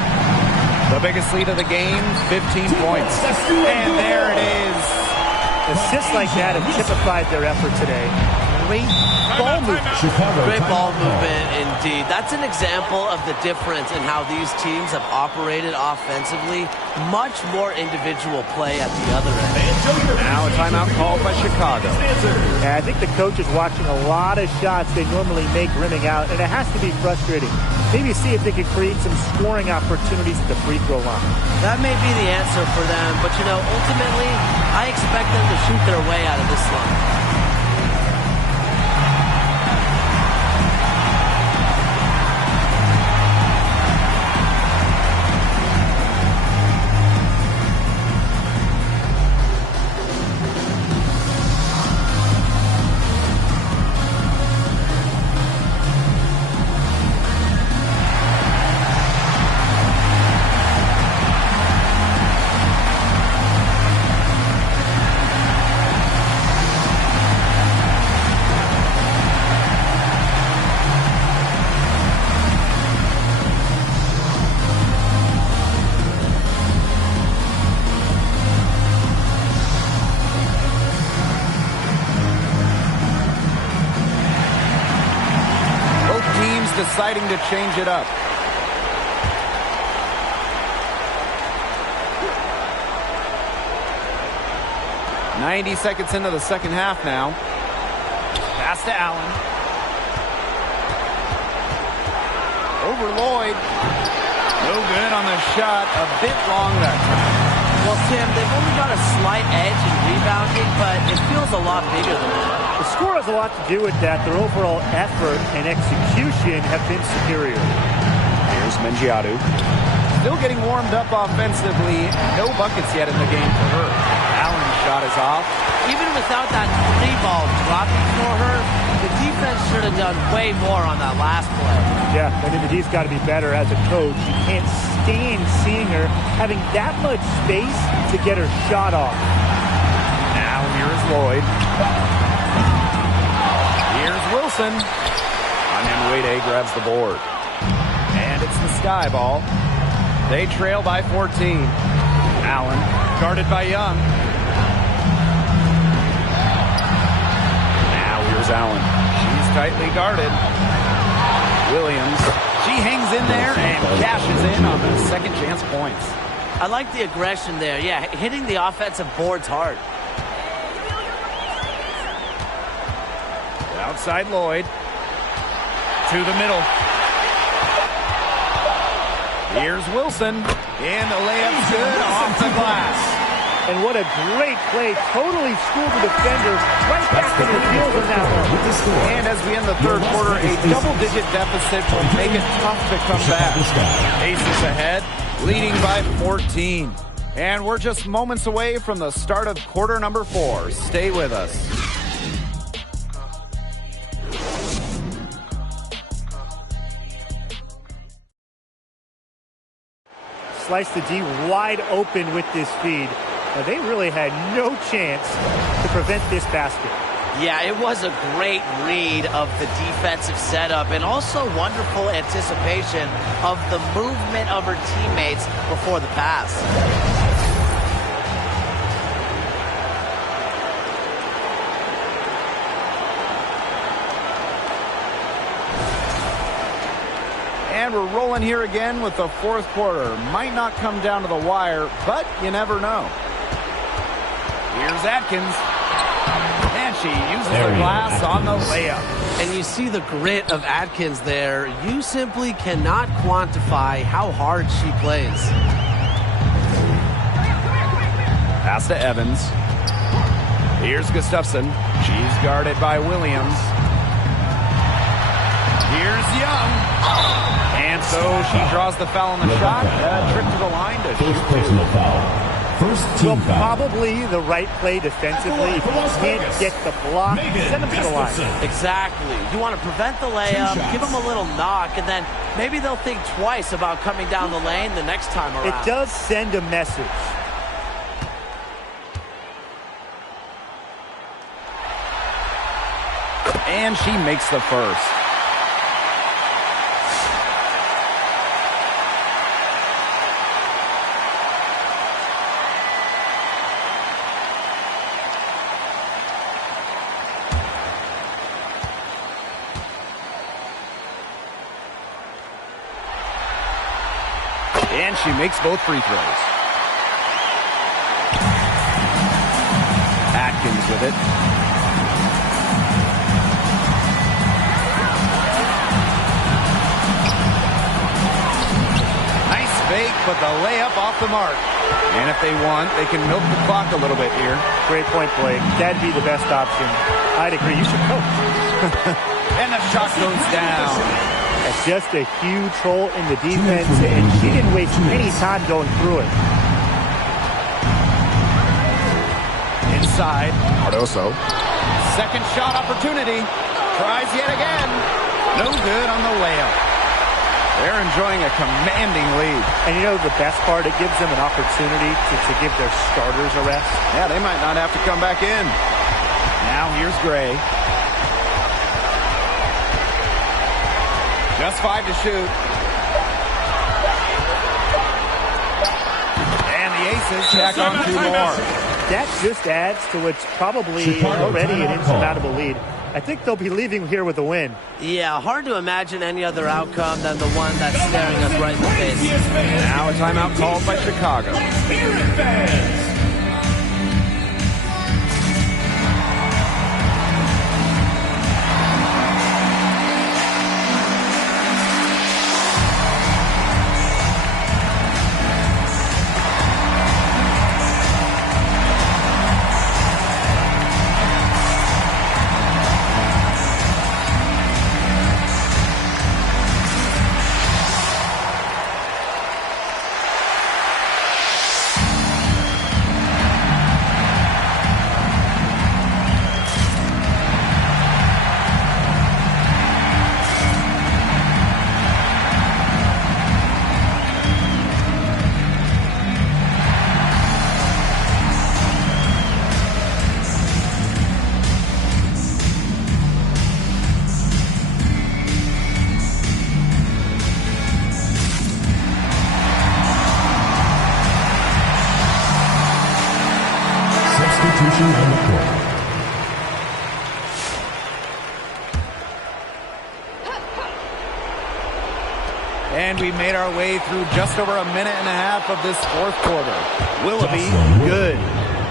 The biggest lead of the game, 15 points. And there it is. Assists like that have typified their effort today. Great ball movement. Great ball movement indeed. That's an example of the difference in how these teams have operated offensively. Much more individual play at the other end. Now a timeout called by Chicago. Yeah, I think the coach is watching a lot of shots they normally make rimming out, and it has to be frustrating. Maybe see if they can create some scoring opportunities at the free throw line. That may be the answer for them, but you know, ultimately, I expect them to shoot their way out of this line. Deciding to change it up. "90 seconds into the second half now. Pass to Allen. Over Lloyd. No good on the shot. A bit long that time. Well, Tim, they've only got a slight edge in rebounding, but it feels a lot bigger than that. The score has a lot to do with that. Their overall effort and execution have been superior. Here's Mengiadu. Still getting warmed up offensively. No buckets yet in the game for her. Allen's shot is off. Even without that three ball dropping for her, the defense should have done way more on that last play. Yeah, I mean, he's got to be better as a coach. You can't stand seeing her having that much space to get her shot off. Now here's Lloyd. Here's Wilson. Anyanwede grabs the board. And it's the Sky ball. They trail by 14. Allen guarded by Young. Now here's Allen. She's tightly guarded. Williams. She hangs in there and cashes in on the second chance points. I like the aggression there. Yeah, hitting the offensive boards hard. Outside Lloyd. To the middle. Here's Wilson. And the layup's good off the glass. And what a great play. Totally schooled the defenders. Right back in the field on that one. And as we end the third quarter, a double-digit deficit will make it tough to come back. Aces ahead, leading by 14. And we're just moments away from the start of quarter number 4. Stay with us. Slice the D wide open with this feed. Now, they really had no chance to prevent this basket. Yeah, it was a great read of the defensive setup and also wonderful anticipation of the movement of her teammates before the pass. And we're rolling here again with the fourth quarter. Might not come down to the wire, but you never know. Here's Atkins. And she uses the glass on the layup. And you see the grit of Atkins there. You simply cannot quantify how hard she plays. Pass to Evans. Here's Gustafson. She's guarded by Williams. Here's Young. And so she draws the foul on the shot. Trip to the line to First personal foul. First team foul. Probably the right play defensively. If you can't get the block, send them to the line. Exactly. You want to prevent the layup, give them a little knock, and then maybe they'll think twice about coming down the lane the next time around. It does send a message. And she makes the first. And she makes both free throws. Atkins with it. Nice fake, but the layup off the mark. And if they want, they can milk the clock a little bit here. Great point, Blake. That'd be the best option. I'd agree. You should coach. And the shot goes down. That's just a huge hole in the defense, and she didn't waste any time going through it. Inside. Cardoso. Second shot opportunity. Tries yet again. No good on the layup. They're enjoying a commanding lead. And you know the best part? It gives them an opportunity to give their starters a rest. Yeah, they might not have to come back in. Now here's Gray. Just 5 to shoot. And the Aces tack on 2 more. That just adds to what's probably already an insurmountable lead. I think they'll be leaving here with a win. Yeah, hard to imagine any other outcome than the one that's staring us right in the face. Now a timeout called by Chicago. Substitution on the court. And we made our way through just over a minute and a half of this fourth quarter. Willoughby, good.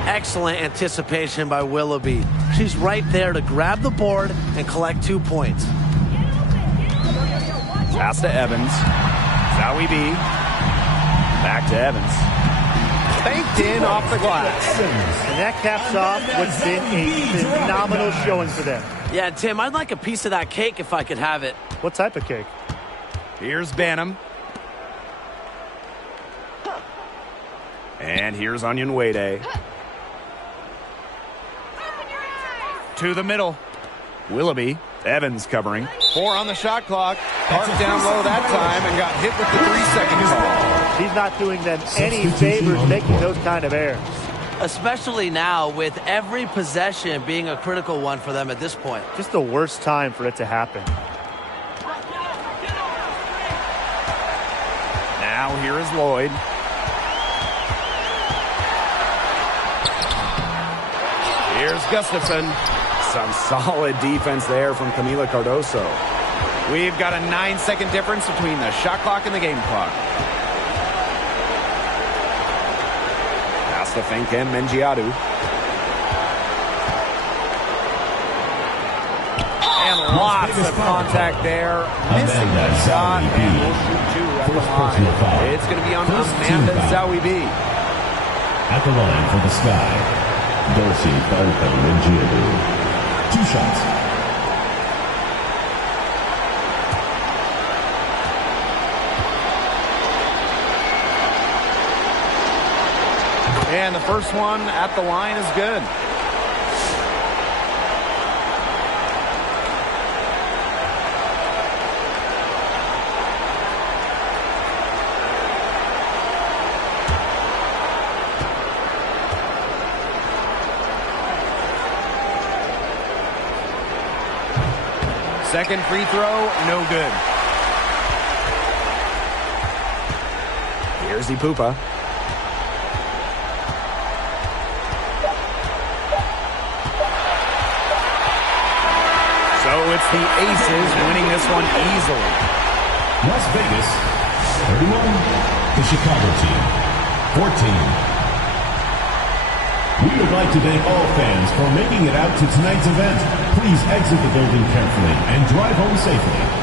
Excellent anticipation by Willoughby. She's right there to grab the board and collect 2 points. Pass to Evans. Zowie B. Back to Evans. Banked in off the glass. And that caps off what's been a phenomenal showing for them. Yeah, Tim, I'd like a piece of that cake if I could have it. What type of cake? Here's Banham. And here's Onion Wade. To the middle. Willoughby. Evans covering. 4 on the shot clock. Parked down low that time and got hit with the 3-second call. She's not doing them any favors making those kind of errors. Especially now with every possession being a critical one for them at this point. Just the worst time for it to happen. Now here is Lloyd. Here's Gustafson. Some solid defense there from Camila Cardoso. We've got a 9-second difference between the shot clock and the game clock. Pass to Fenkem Mengiadu. And lots of contact there. Missing the shot, and we'll shoot 2 at the line. It's going to be on Amanda Zowie B. At the line for the Sky, Dulcie Fenkem Mengiadu. 2 shots. And the first one at the line is good. Second free throw, no good. Here's Ipupa. So it's the Aces winning this one easily. Las Vegas, 31, the Chicago team, 14. We would like to thank all fans for making it out to tonight's event. Please exit the building carefully and drive home safely.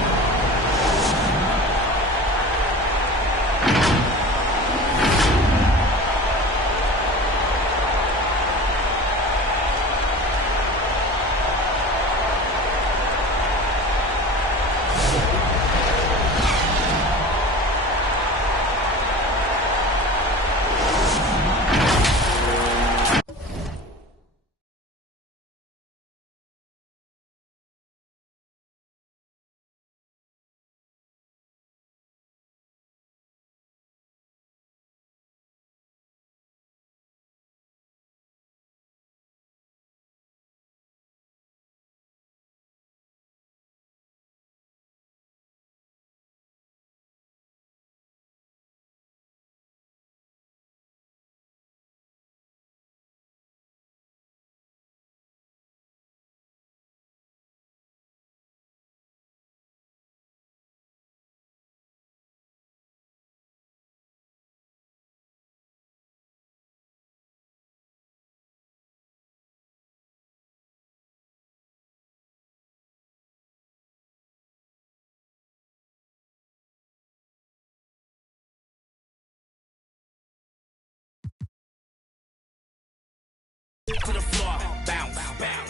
To the floor, bounce, bounce.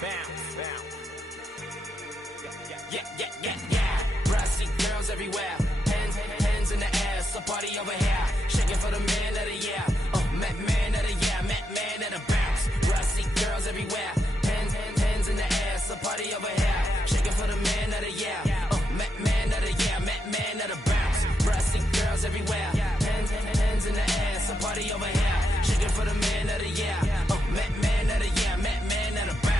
Bounce, bounce. Yeah. Brassy girls everywhere. Hands in the air. It's a party over here. Shaking for the man of the year. Man of the year. Man of the bounce. Brassy girls everywhere. Hands in the air. It's a party over here. Shaking for the man of the year. Man of the year. Man of the bounce. Brassy girls everywhere. Hands in the air. It's a party over here. Shaking for the man of the year. Man of the year. Man of the bounce.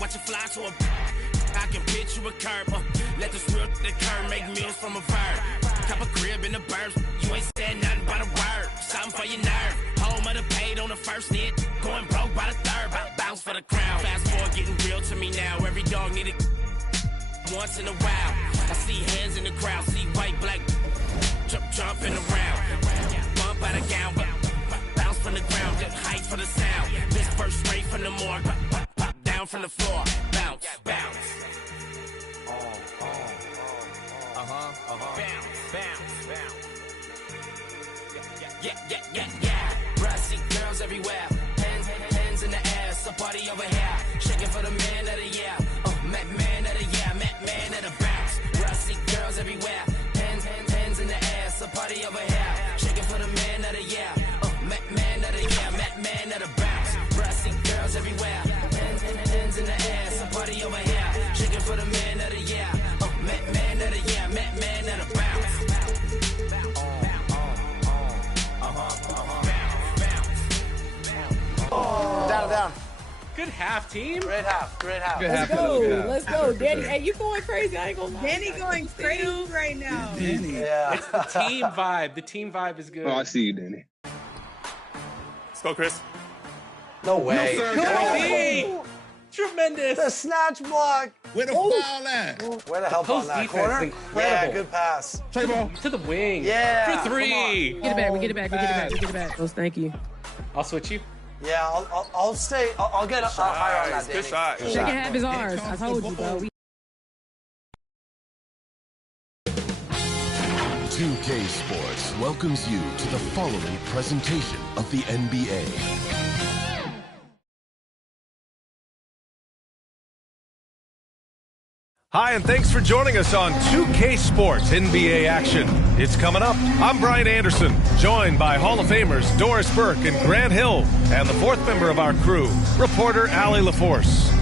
Watch you fly to a I can picture a curb. Let this real the curb make meals from a verb. Cop a crib in the burbs. You ain't said nothing but a word. Something for your nerve. Home of the paid on the first hit. Going broke by the third. Bounce for the crown. Fast forward getting real to me now. Every dog need it once in a while. I see hands in the crowd. See white, black jumping around. Bump out of gown. Bounce from the ground. Just height for the sound. This first straight from the morgue. Pop down from the floor. Bounce, bounce. Yeah. Brassy girls everywhere. Hands in the air. It's a party over here. Shaking for the man of the year. Man of the year. Man of the bounce. Brassy girls everywhere. Hands in the air. It's a party over here. Shaking for the man of the year. Man of the year. Man of the bounce. Brassy girls everywhere. Hands in the air. It's a party over here. Shaking for the man of the year. Man of the year. Man of the bounce. Down. Good half, team. Great half. Good Let's go. Danny, hey, you going crazy. I ain't gonna lie. Danny going crazy right now. Danny. Yeah. It's the team vibe. The team vibe is good. Oh, I see you, Danny. Let's go, Chris. No way. No, sir. Danny! Tremendous. The snatch block. Where the foul at? Where the help on Post that defense corner? is incredible. Yeah, good pass. Play ball. To the wing. Yeah. For three. We get it back. Oh, thank you. I'll switch you. Yeah, I'll stay. I'll get higher on that, Danny. Good shot. Second half is ours. I told you, bro. 2K Sports welcomes you to the following presentation of the NBA. Hi, and thanks for joining us on 2K Sports NBA action. It's coming up. I'm Brian Anderson, joined by Hall of Famers Doris Burke and Grant Hill, and the fourth member of our crew, reporter Allie LaForce.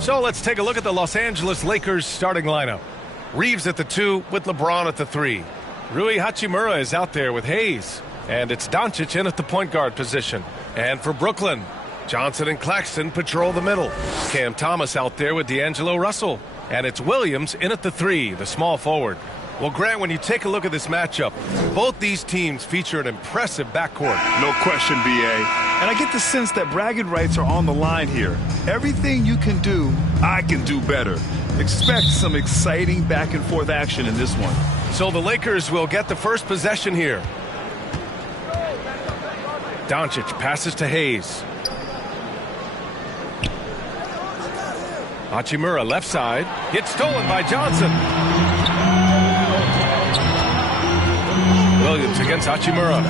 So let's take a look at the Los Angeles Lakers starting lineup. Reeves at the 2 with LeBron at the 3. Rui Hachimura is out there with Hayes. And it's Doncic in at the point guard position. And for Brooklyn, Johnson and Claxton patrol the middle. Cam Thomas out there with D'Angelo Russell. And it's Williams in at the 3, the small forward. Well, Grant, when you take a look at this matchup, both these teams feature an impressive backcourt. No question, B.A. And I get the sense that bragging rights are on the line here. Everything you can do, I can do better. Expect some exciting back-and-forth action in this one. So the Lakers will get the first possession here. Doncic passes to Hayes. Hachimura left side. It's stolen by Johnson. Williams against Hachimura.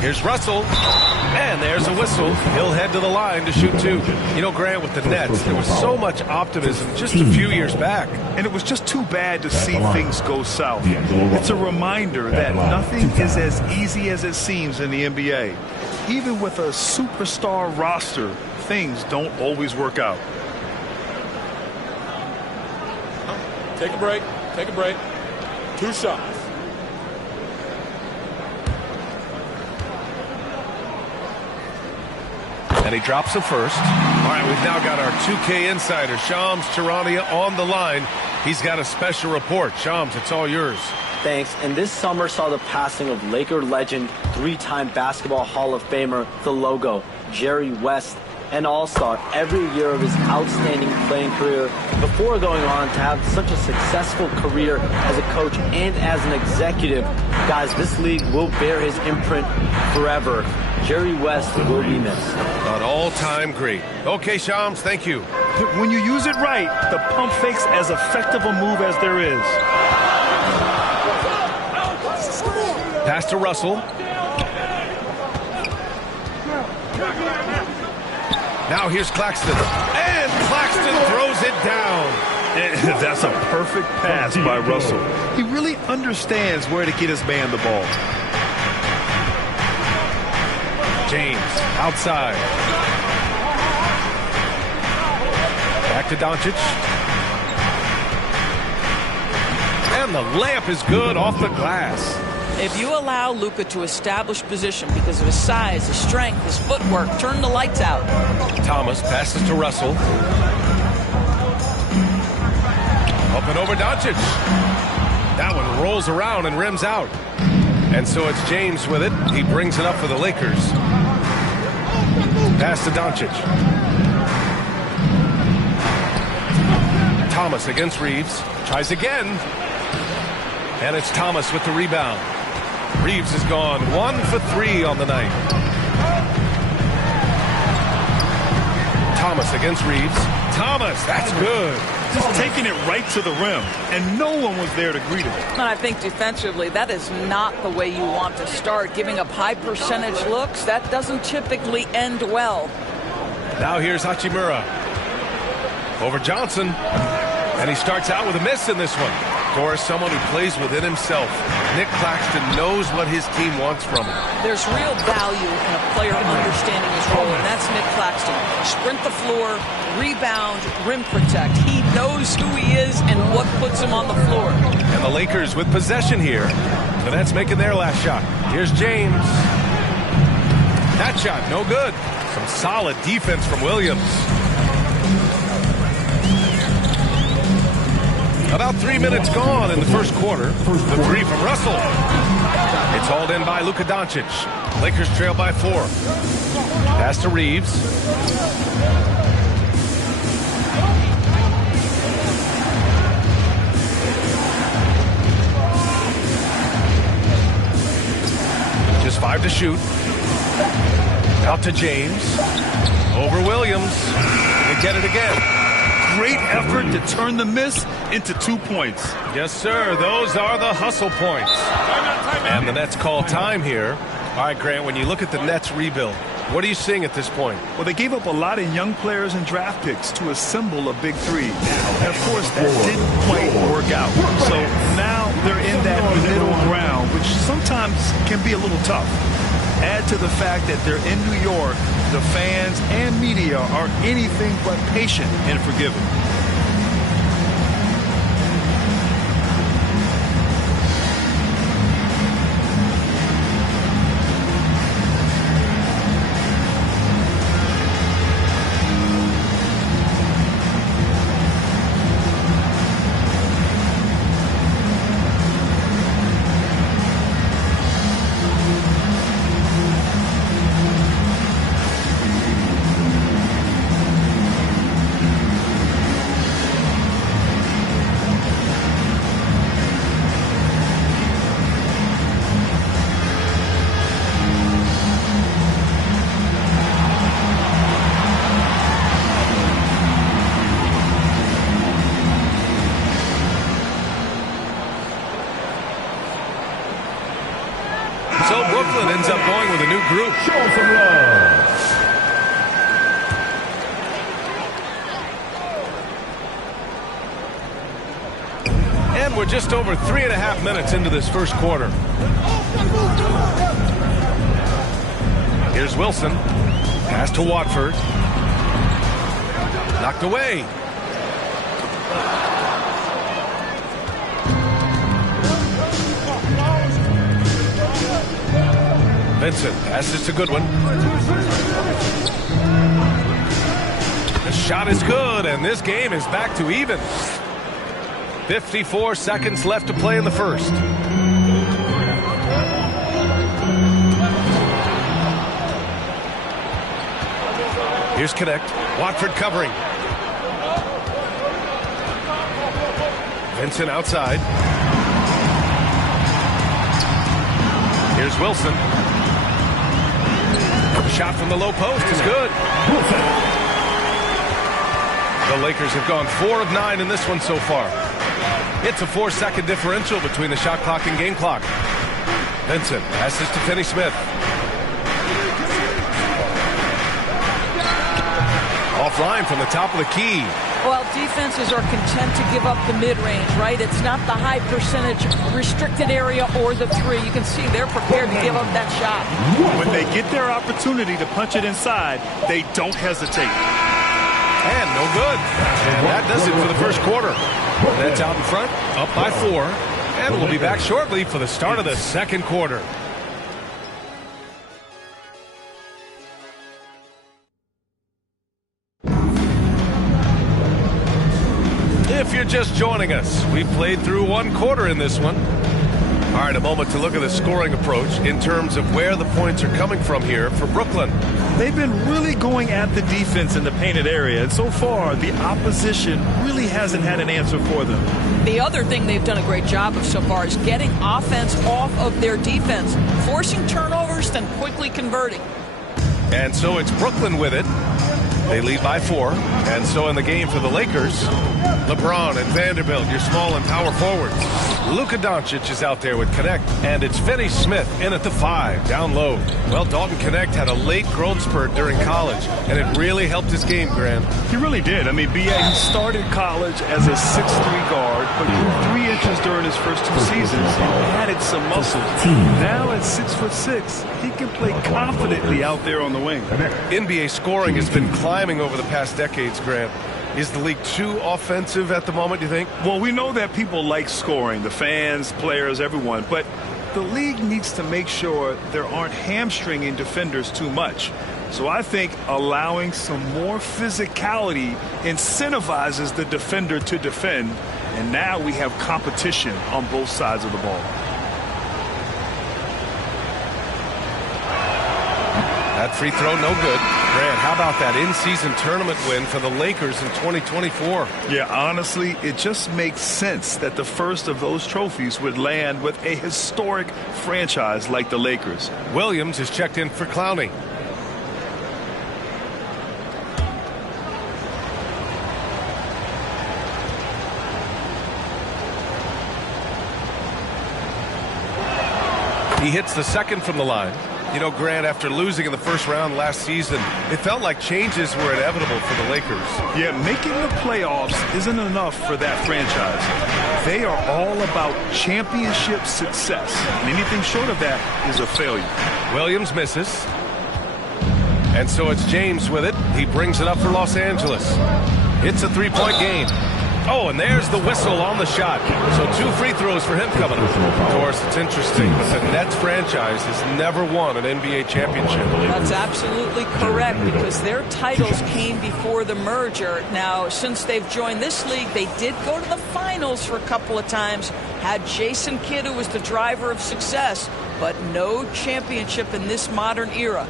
Here's Russell. And there's a whistle. He'll head to the line to shoot 2. You know, Grant, with the Nets, there was so much optimism just a few years back. And it was just too bad to see things go south. It's a reminder that nothing is as easy as it seems in the NBA. Even with a superstar roster, things don't always work out. Take a break. Take a break. 2 shots. And he drops the first. All right, we've now got our 2K insider, Shams Charania, on the line. He's got a special report. Shams, it's all yours. Thanks. And this summer saw the passing of Laker legend, 3-time Basketball Hall of Famer, the logo, Jerry West, an all-star every year of his outstanding playing career before going on to have such a successful career as a coach and as an executive. Guys, this league will bear his imprint forever. Jerry West will be missed. An all-time great. Okay, Shams, thank you. When you use it right, the pump fake's as effective a move as there is. Pass to Russell. Now here's Claxton. And Claxton throws it down. That's a perfect pass by Russell. He really understands where to get his man the ball. James outside. Back to Doncic. And the layup is good off the glass. If you allow Luka to establish position because of his size, his strength, his footwork, turn the lights out. Thomas passes to Russell. Up and over Doncic. That one rolls around and rims out. And so it's James with it. He brings it up for the Lakers. Pass to Doncic. Thomas against Reeves. Tries again. And it's Thomas with the rebound. Reeves has gone 1 for 3 on the night. Thomas against Reeves. Thomas, that's good. Just taking it right to the rim, and no one was there to greet him. And I think defensively, that is not the way you want to start. Giving up high percentage looks, that doesn't typically end well. Now here's Hachimura. Over Johnson. And he starts out with a miss in this one. Doris, someone who plays within himself. Nick Claxton knows what his team wants from him. There's real value in a player understanding his role, and that's Nick Claxton. Sprint the floor, rebound, rim protect. He knows who he is and what puts him on the floor. And the Lakers with possession here. The Nets making their last shot. Here's James. That shot, no good. Some solid defense from Williams. About 3 minutes gone in the first quarter. The three from Russell. It's hauled in by Luka Doncic. Lakers trail by 4. Pass to Reeves. Just 5 to shoot. Out to James. Over Williams. They get it again. Great effort to turn the miss into 2 points. Yes, sir. Those are the hustle points. And the Nets call time here. All right, Grant, when you look at the Nets rebuild, what are you seeing at this point? Well, they gave up a lot of young players and draft picks to assemble a big three. And, of course, that didn't quite work out. So now they're in that middle ground, which sometimes can be a little tough. Add to the fact that they're in New York, the fans and media are anything but patient and forgiving. So Brooklyn ends up going with a new group. Show some love. And we're just over 3.5 minutes into this first quarter. Here's Wilson. Pass to Watford. Knocked away. Vincent passes to Goodwin. The shot is good, and this game is back to even. 54 seconds left to play in the first. Here's Connect. Watford covering. Vincent outside. Here's Wilson. Shot from the low post is good. The Lakers have gone 4 of 9 in this one so far. It's a 4-second differential between the shot clock and game clock. Vincent passes to Finney-Smith. Offline from the top of the key. Well, defenses are content to give up the mid-range, right? It's not the high percentage restricted area or the three. You can see they're prepared to give up that shot. When they get their opportunity to punch it inside, they don't hesitate. And no good. And that does it for the first quarter. Nets out in front, up by 4. And we'll be back shortly for the start of the second quarter. If you're just joining us, we've played through 1 quarter in this one. All right, a moment to look at the scoring approach in terms of where the points are coming from here for Brooklyn. They've been really going at the defense in the painted area, and so far the opposition really hasn't had an answer for them. The other thing they've done a great job of so far is getting offense off of their defense, forcing turnovers, then quickly converting. And so it's Brooklyn with it. They lead by 4. And so in the game for the Lakers, LeBron and Vanderbilt, your small and power forwards. Luka Doncic is out there with Connect, and it's Finney Smith in at the 5, down low. Well, Dalton Connect had a late growth spurt during college, and it really helped his game, Grant. He really did. I mean, B.A., he started college as a 6'3" guard, but grew 3 inches during his first 2 seasons and added some muscle. Now at 6'6", he can play confidently out there on the wing. NBA scoring has been climbing over the past decades, Grant. Is the league too offensive at the moment, do you think? Well, we know that people like scoring, the fans, players, everyone, but the league needs to make sure there aren't hamstringing defenders too much. So I think allowing some more physicality incentivizes the defender to defend, and now we have competition on both sides of the ball. That free throw, no good. Grant, how about that in-season tournament win for the Lakers in 2024? Yeah, honestly, it just makes sense that the first of those trophies would land with a historic franchise like the Lakers. Williams is checked in for Clowney. He hits the second from the line. You know, Grant, after losing in the first round last season, it felt like changes were inevitable for the Lakers. Yeah, making the playoffs isn't enough for that franchise. They are all about championship success, and anything short of that is a failure. Williams misses. And so it's James with it. He brings it up for Los Angeles. It's a 3-point game. Oh, and there's the whistle on the shot. So 2 free throws for him coming up. Of course, it's interesting, but the Nets franchise has never won an NBA championship. That's absolutely correct, because their titles came before the merger. Now, since they've joined this league, they did go to the finals for a couple of times, had Jason Kidd, who was the driver of success, but no championship in this modern era.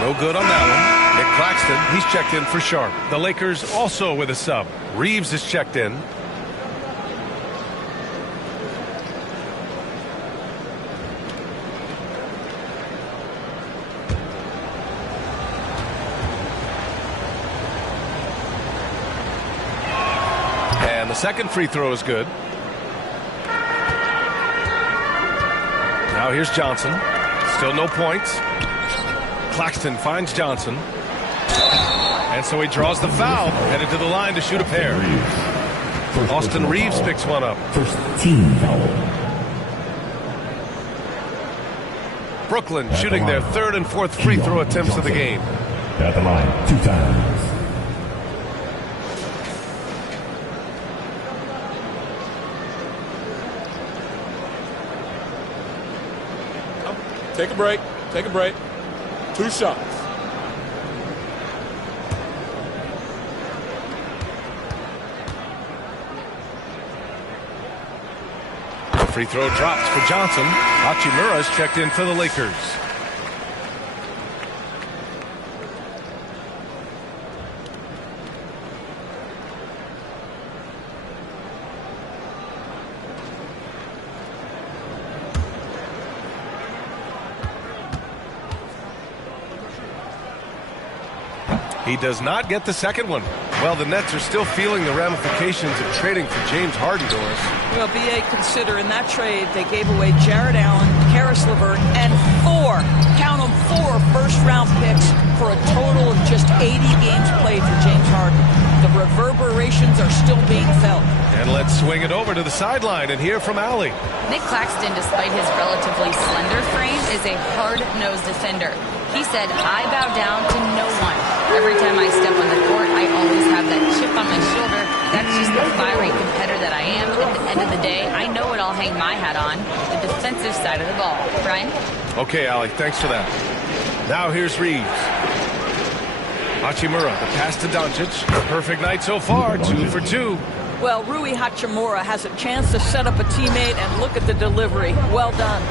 No good on that one. Nick Claxton, he's checked in for Sharp. The Lakers also with a sub. Reeves is checked in. And the second free throw is good. Now here's Johnson. Still no points. Claxton finds Johnson. And so he draws the foul, headed to the line to shoot a pair. Austin Reeves picks one up. First team foul. Brooklyn shooting their 3rd and 4th free throw attempts of the game. At the line 2 times. Take a break. Take a break. 2 shots. The free throw drops for Johnson. Hachimura is checked in for the Lakers. He does not get the second one. Well, the Nets are still feeling the ramifications of trading for James Harden, Doris. Well, B.A., consider in that trade they gave away Jared Allen, Karis LeVert, and 4, count them, 4 first-round picks for a total of just 80 games played for James Harden. The reverberations are still being felt. And let's swing it over to the sideline and hear from Allie. Nick Claxton, despite his relatively slender frame, is a hard-nosed defender. He said, "I bow down to no one. Every time I step on the court, I always have that chip on my shoulder. That's just the fiery competitor that I am. At the end of the day, I know what I'll hang my hat on, the defensive side of the ball." Brian? Okay, Allie, thanks for that. Now here's Reeves. Hachimura, the pass to Doncic. Perfect night so far, 2 for 2. Well, Rui Hachimura has a chance to set up a teammate, and look at the delivery. Well done.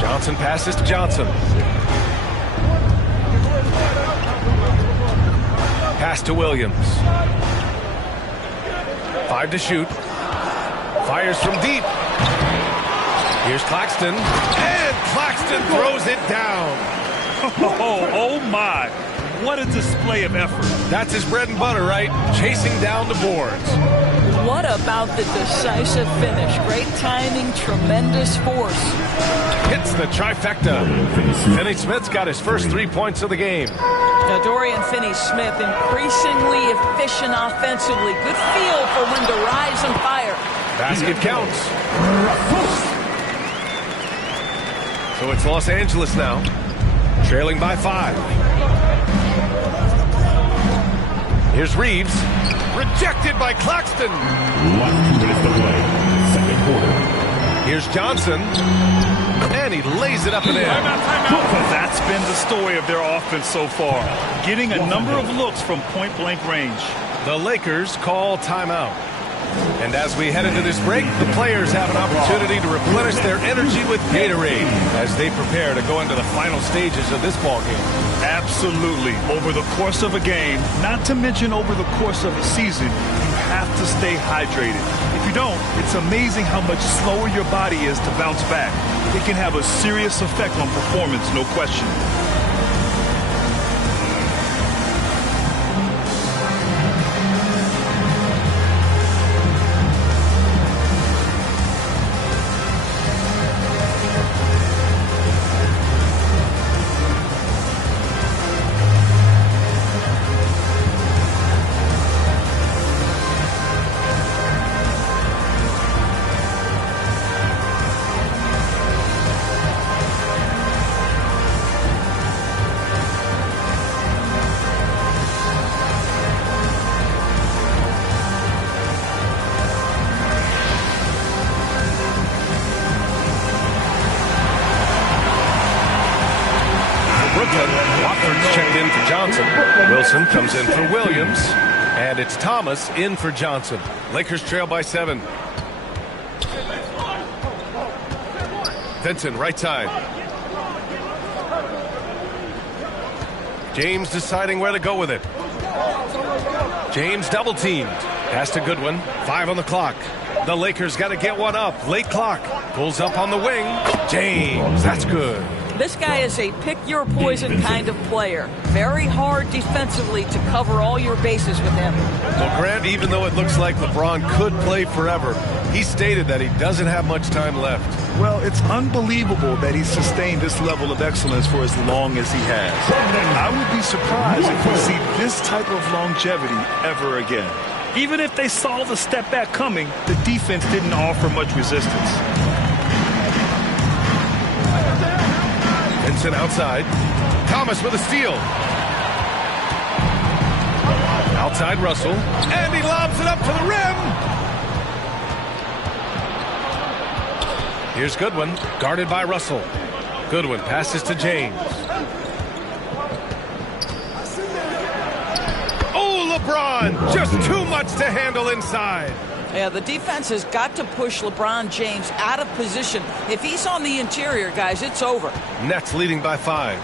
Johnson passes to Johnson. Pass to Williams. 5 to shoot. Fires from deep. Here's Claxton. And Claxton throws it down. Oh my. What a display of effort. That's his bread and butter, right? Chasing down the boards. What about the decisive finish? Great timing, tremendous force. Hits the trifecta. Finney-Smith's got his first 3 points of the game. Now Dorian Finney-Smith increasingly efficient offensively. Good feel for when to rise and fire. Basket counts. So it's Los Angeles now, trailing by 5. Here's Reeves. Rejected by Claxton. Last 2 minutes to play. Second quarter. Here's Johnson. And he lays it up and in. That's been the story of their offense so far. Getting a number of looks from point-blank range. The Lakers call timeout. And as we head into this break, the players have an opportunity to replenish their energy with Gatorade as they prepare to go into the final stages of this ball game. Absolutely. Over the course of a game, not to mention over the course of a season, you have to stay hydrated. If you don't, it's amazing how much slower your body is to bounce back. It can have a serious effect on performance, no question. Wilson comes in for Williams, and it's Thomas in for Johnson. Lakers trail by 7. Vincent, right side. James deciding where to go with it. James double teamed. Pass to Goodwin. 5 on the clock. The Lakers got to get one up. Late clock. Pulls up on the wing. James, that's good. This guy is a pick-your-poison kind of player. Very hard defensively to cover all your bases with him. Well, Grant, even though it looks like LeBron could play forever, he stated that he doesn't have much time left. Well, it's unbelievable that he's sustained this level of excellence for as long as he has. I would be surprised if we see this type of longevity ever again. Even if they saw the step back coming, the defense didn't offer much resistance. Vincent outside. Thomas with a steal. Outside Russell. And he lobs it up to the rim. Here's Goodwin, guarded by Russell. Goodwin passes to James. Oh, LeBron! Just too much to handle inside. Yeah, the defense has got to push LeBron James out of position. If he's on the interior, guys, it's over. Nets leading by 5.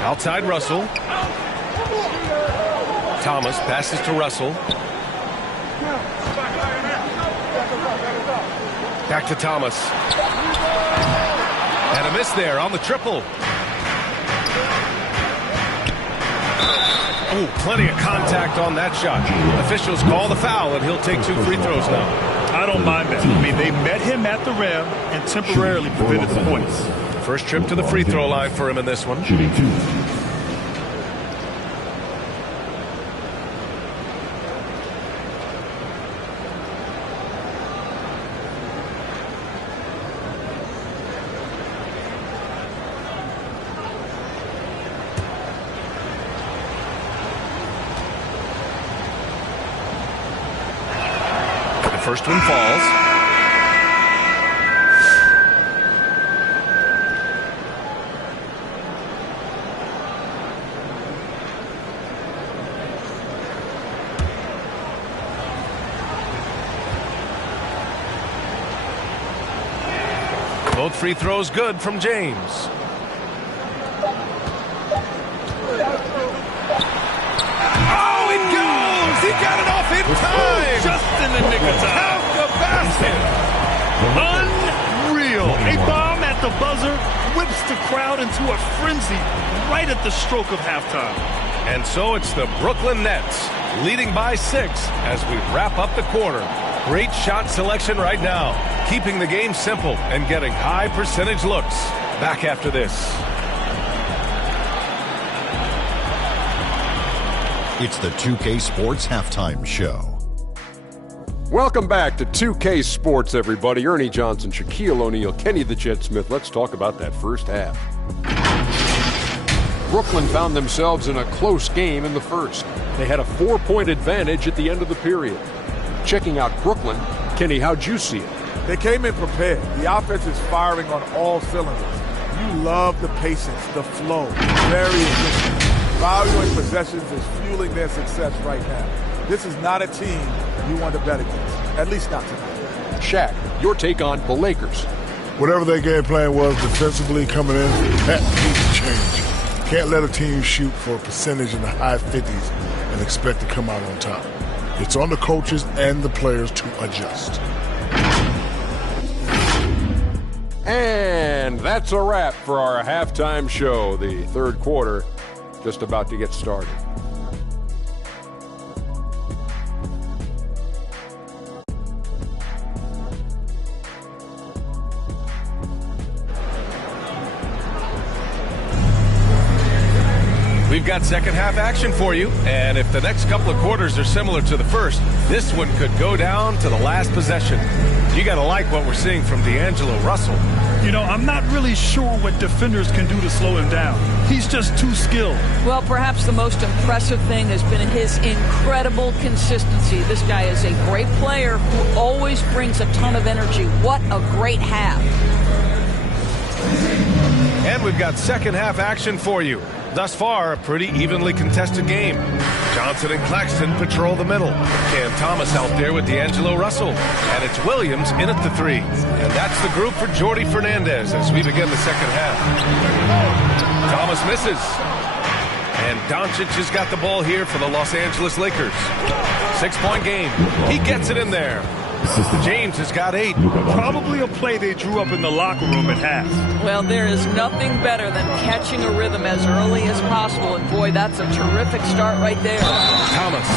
Outside Russell. Thomas passes to Russell. Back to Thomas. And a miss there on the triple. Ooh, plenty of contact on that shot. Officials call the foul, and he'll take 2 free throws now. I don't mind that. I mean, they met him at the rim and temporarily prevented the points. First trip to the free throw line for him in this one. Shooting 2. First one falls. Both free throws good from James. off in time. Just in the nick of time. Count the basket. Unreal. A bomb at the buzzer whips the crowd into a frenzy right at the stroke of halftime. And so it's the Brooklyn Nets leading by 6 as we wrap up the quarter. Great shot selection right now, keeping the game simple and getting high percentage looks. Back after this. It's the 2K Sports Halftime Show. Welcome back to 2K Sports, everybody. Ernie Johnson, Shaquille O'Neal, Kenny the Jet Smith. Let's talk about that first half. Brooklyn found themselves in a close game in the first. They had a 4-point advantage at the end of the period. Checking out Brooklyn, Kenny, how'd you see it? They came in prepared. The offense is firing on all cylinders. You love the patience, the flow, very efficient. Valuing possessions is fueling their success right now. This is not a team you want to bet against, at least not tonight. Shaq, your take on the Lakers. Whatever their game plan was defensively coming in, that needs to change. Can't let a team shoot for a percentage in the high 50s and expect to come out on top. It's on the coaches and the players to adjust. And that's a wrap for our halftime show. The third quarter just about to get started. We've got second half action for you, and if the next couple of quarters are similar to the first, this one could go down to the last possession. You got to like what we're seeing from D'Angelo Russell. You know, I'm not really sure what defenders can do to slow him down. He's just too skilled. Well, perhaps the most impressive thing has been his incredible consistency. This guy is a great player who always brings a ton of energy. What a great half. And we've got second half action for you. Thus far, a pretty evenly contested game. Johnson and Claxton patrol the middle. Cam Thomas out there with D'Angelo Russell. And it's Williams in at the 3. And that's the group for Jordi Fernandez as we begin the second half. Thomas misses. And Doncic has got the ball here for the Los Angeles Lakers. 6-point game. He gets it in there. James has got 8. Probably a play they drew up in the locker room at half. Well, there is nothing better than catching a rhythm as early as possible. And boy, that's a terrific start right there. Thomas.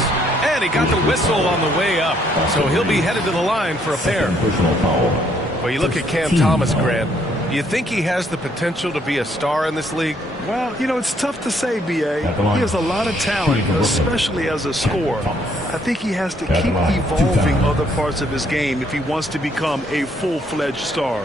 And he got the whistle on the way up. So he'll be headed to the line for a pair. Well, you look at Cam Thomas, Grant. Do you think he has the potential to be a star in this league? Well, you know, it's tough to say, B.A. He has a lot of talent, especially as a scorer. I think he has to keep evolving other parts of his game if he wants to become a full-fledged star.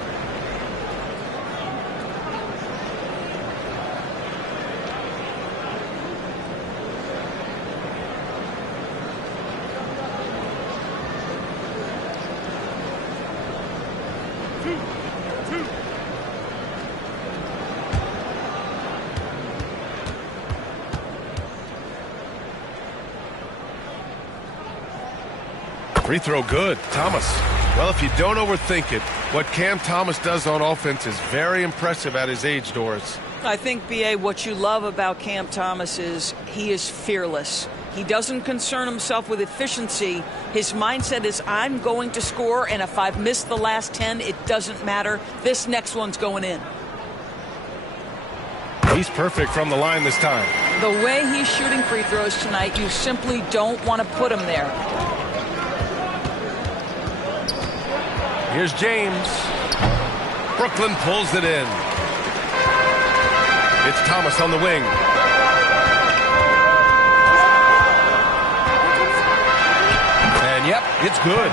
Free throw good. Thomas. Well, if you don't overthink it, what Cam Thomas does on offense is very impressive at his age, Doris. I think, B.A., what you love about Cam Thomas is he is fearless. He doesn't concern himself with efficiency. His mindset is, I'm going to score, and if I've missed the last 10, it doesn't matter. This next one's going in. He's perfect from the line this time. The way he's shooting free throws tonight, you simply don't want to put him there. Here's James. Brooklyn pulls it in. It's Thomas on the wing. And yep, it's good.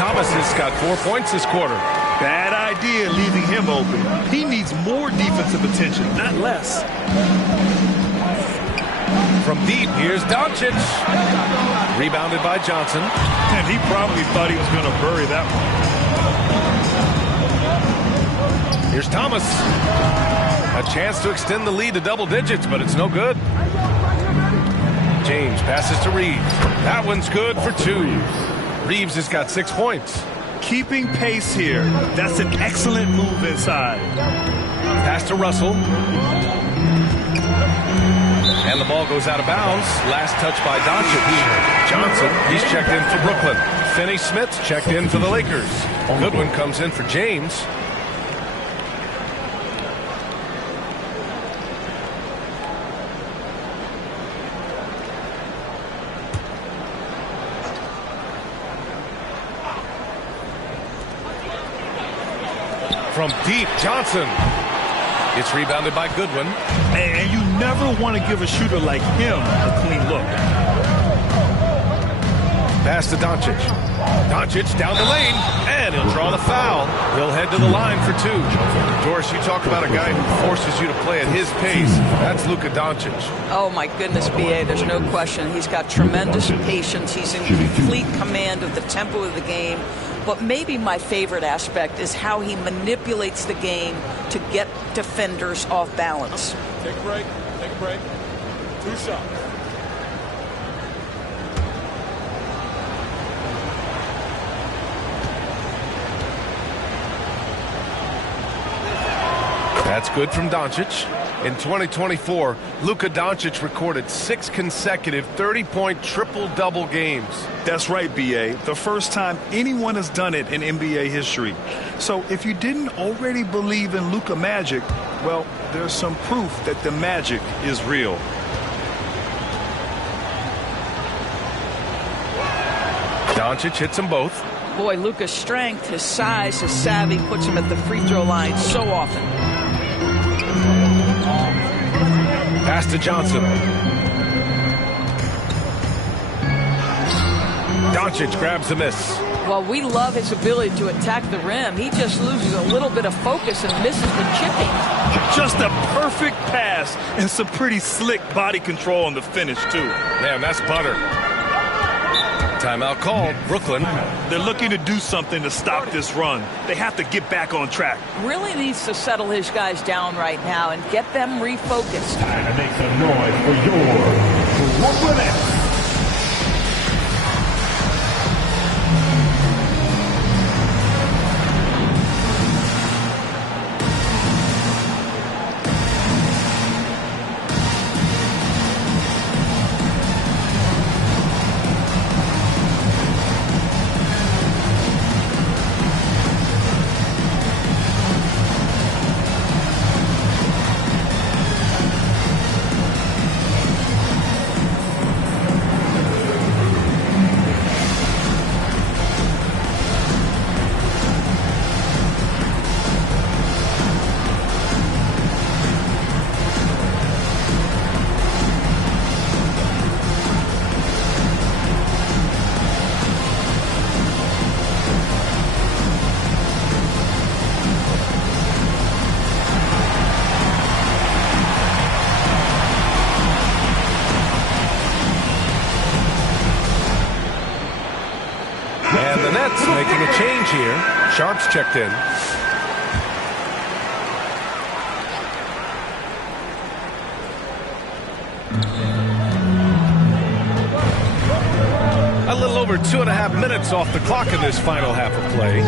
Thomas has got 4 points this quarter. Bad idea leaving him open. He needs more defensive attention, not less. From deep, here's Doncic. Rebounded by Johnson. And he probably thought he was going to bury that one. Here's Thomas. A chance to extend the lead to double digits, but it's no good. James passes to Reeves. That one's good for 2. Reeves has got 6 points. Keeping pace here. That's an excellent move inside. Pass to Russell. And the ball goes out of bounds. Last touch by Doncic. Johnson, he's checked in for Brooklyn. Finney-Smith's checked in for the Lakers. Goodwin comes in for James. From deep, Johnson. It's rebounded by Goodwin. And you never want to give a shooter like him a clean look. Pass to Doncic. Doncic down the lane, and he'll draw the foul. He'll head to the line for two. Doris, you talk about a guy who forces you to play at his pace. That's Luka Doncic. Oh, my goodness, B.A., there's no question. He's got tremendous patience. He's in complete command of the tempo of the game. But maybe my favorite aspect is how he manipulates the game to get defenders off balance. Take a break. Take a break. 2 shots. That's good from Doncic. In 2024, Luka Doncic recorded 6 consecutive 30-point triple-double games. That's right, B.A. The first time anyone has done it in NBA history. So if you didn't already believe in Luka Magic, well, there's some proof that the magic is real. Doncic hits them both. Boy, Luka's strength, his size, his savvy puts him at the free throw line so often. Pass to Johnson. Doncic grabs the miss. Well, we love his ability to attack the rim. He just loses a little bit of focus and misses the chipping. Just a perfect pass and some pretty slick body control on the finish, too. Man, that's butter. Timeout called. Brooklyn. They're looking to do something to stop this run. They have to get back on track. Really needs to settle his guys down right now and get them refocused. Time to make some noise for your Brooklyn Nets. Making a change here. Sharp's checked in. A little over 2.5 minutes off the clock in this final half of play.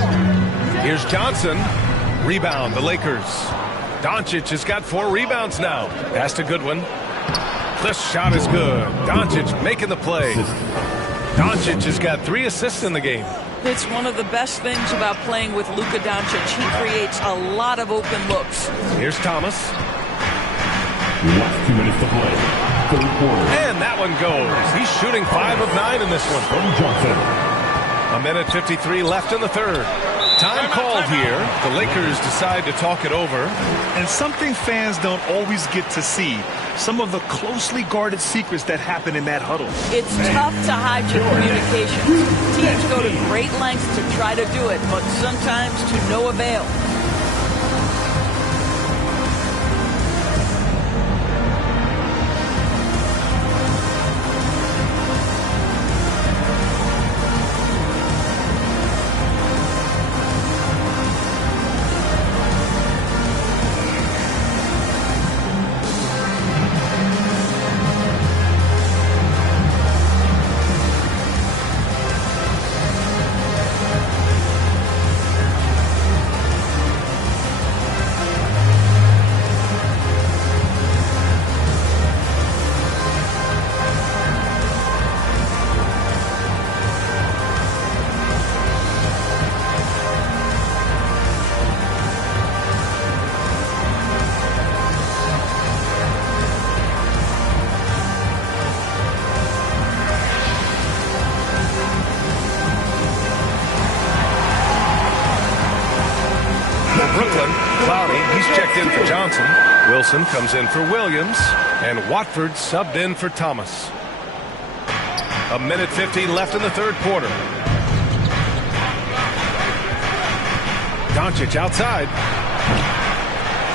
Here's Johnson. Rebound, the Lakers. Doncic has got 4 rebounds now. Pass to Goodwin. This shot is good. Doncic making the play. Doncic has got 3 assists in the game. It's one of the best things about playing with Luka Doncic. He creates a lot of open looks. Here's Thomas. Last 2 minutes to play. Third quarter. And that one goes. He's shooting 5 of 9 in this one. From Johnson. 1:53 left in the third. Time called here. The Lakers decide to talk it over. And something fans don't always get to see. Some of the closely guarded secrets that happen in that huddle. It's tough to hide your communications. Teams go to great lengths to try to do it, but sometimes to no avail. For Brooklyn, Clowney, he's checked in for Johnson. Wilson comes in for Williams. And Watford subbed in for Thomas. 1:50 left in the third quarter. Doncic outside.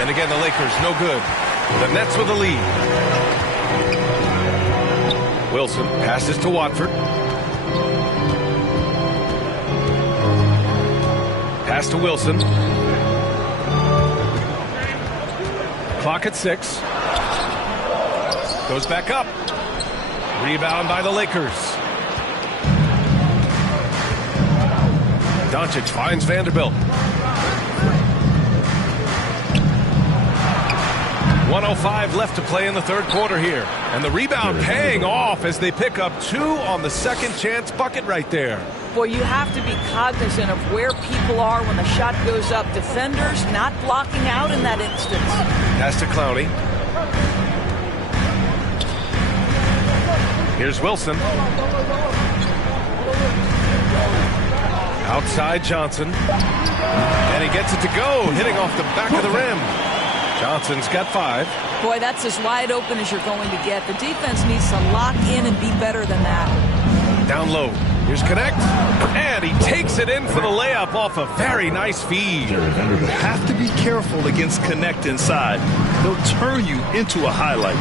And again, the Lakers no good. The Nets with the lead. Wilson passes to Watford. Pass to Wilson. Clock at 6. Goes back up. Rebound by the Lakers. Doncic finds Vanderbilt. 1:05 left to play in the third quarter here. And the rebound paying off as they pick up 2 on the second chance bucket right there. Boy, you have to be cognizant of where people are when the shot goes up. Defenders not blocking out in that instance. Pass to Clowney. Here's Wilson. Outside Johnson. And he gets it to go, hitting off the back of the rim. Johnson's got 5. Boy, that's as wide open as you're going to get. The defense needs to lock in and be better than that. Down low. Here's Connect. And he takes it in for the layup off a very nice feed. You have to be careful against Connect inside. He'll turn you into a highlight.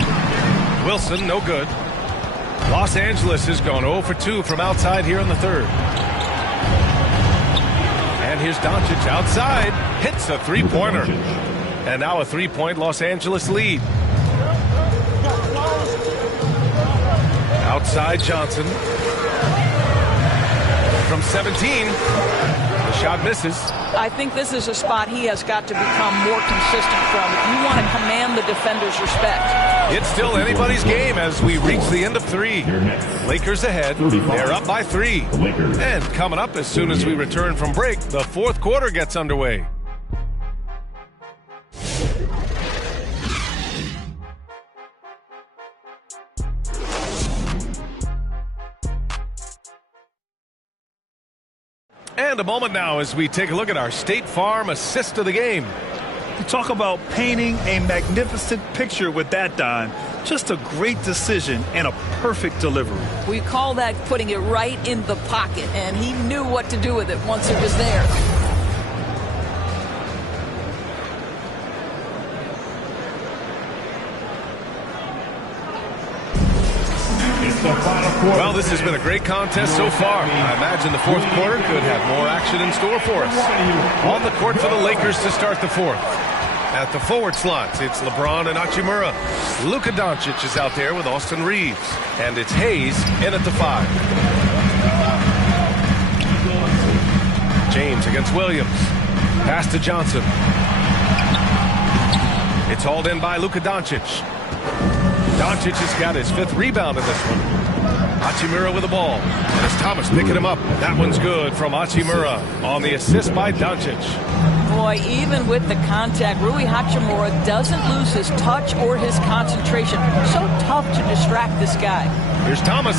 Wilson, no good. Los Angeles has gone 0 for 2 from outside here in the third. And here's Doncic outside. Hits a three-pointer. And now a 3-point Los Angeles lead. Outside Johnson. From 17. The shot misses. I think this is a spot he has got to become more consistent from if you want to command the defender's respect. It's still anybody's game as we reach the end of 3. Lakers ahead. They're up by 3. And coming up as soon as we return from break, the fourth quarter gets underway. And a moment now as we take a look at our State Farm assist of the game. You talk about painting a magnificent picture with that dime. Just a great decision and a perfect delivery. We call that putting it right in the pocket, and he knew what to do with it once it was there. Well, this has been a great contest so far. I imagine the fourth quarter could have more action in store for us. On the court for the Lakers to start the fourth. At the forward slots, it's LeBron and Hachimura. Luka Doncic is out there with Austin Reeves. And it's Hayes in at the 5. James against Williams. Pass to Johnson. It's hauled in by Luka Doncic. Doncic has got his 5th rebound in this one. Hachimura with the ball. And it's Thomas picking him up. That one's good from Hachimura on the assist by Doncic. Boy, even with the contact, Rui Hachimura doesn't lose his touch or his concentration. So tough to distract this guy. Here's Thomas.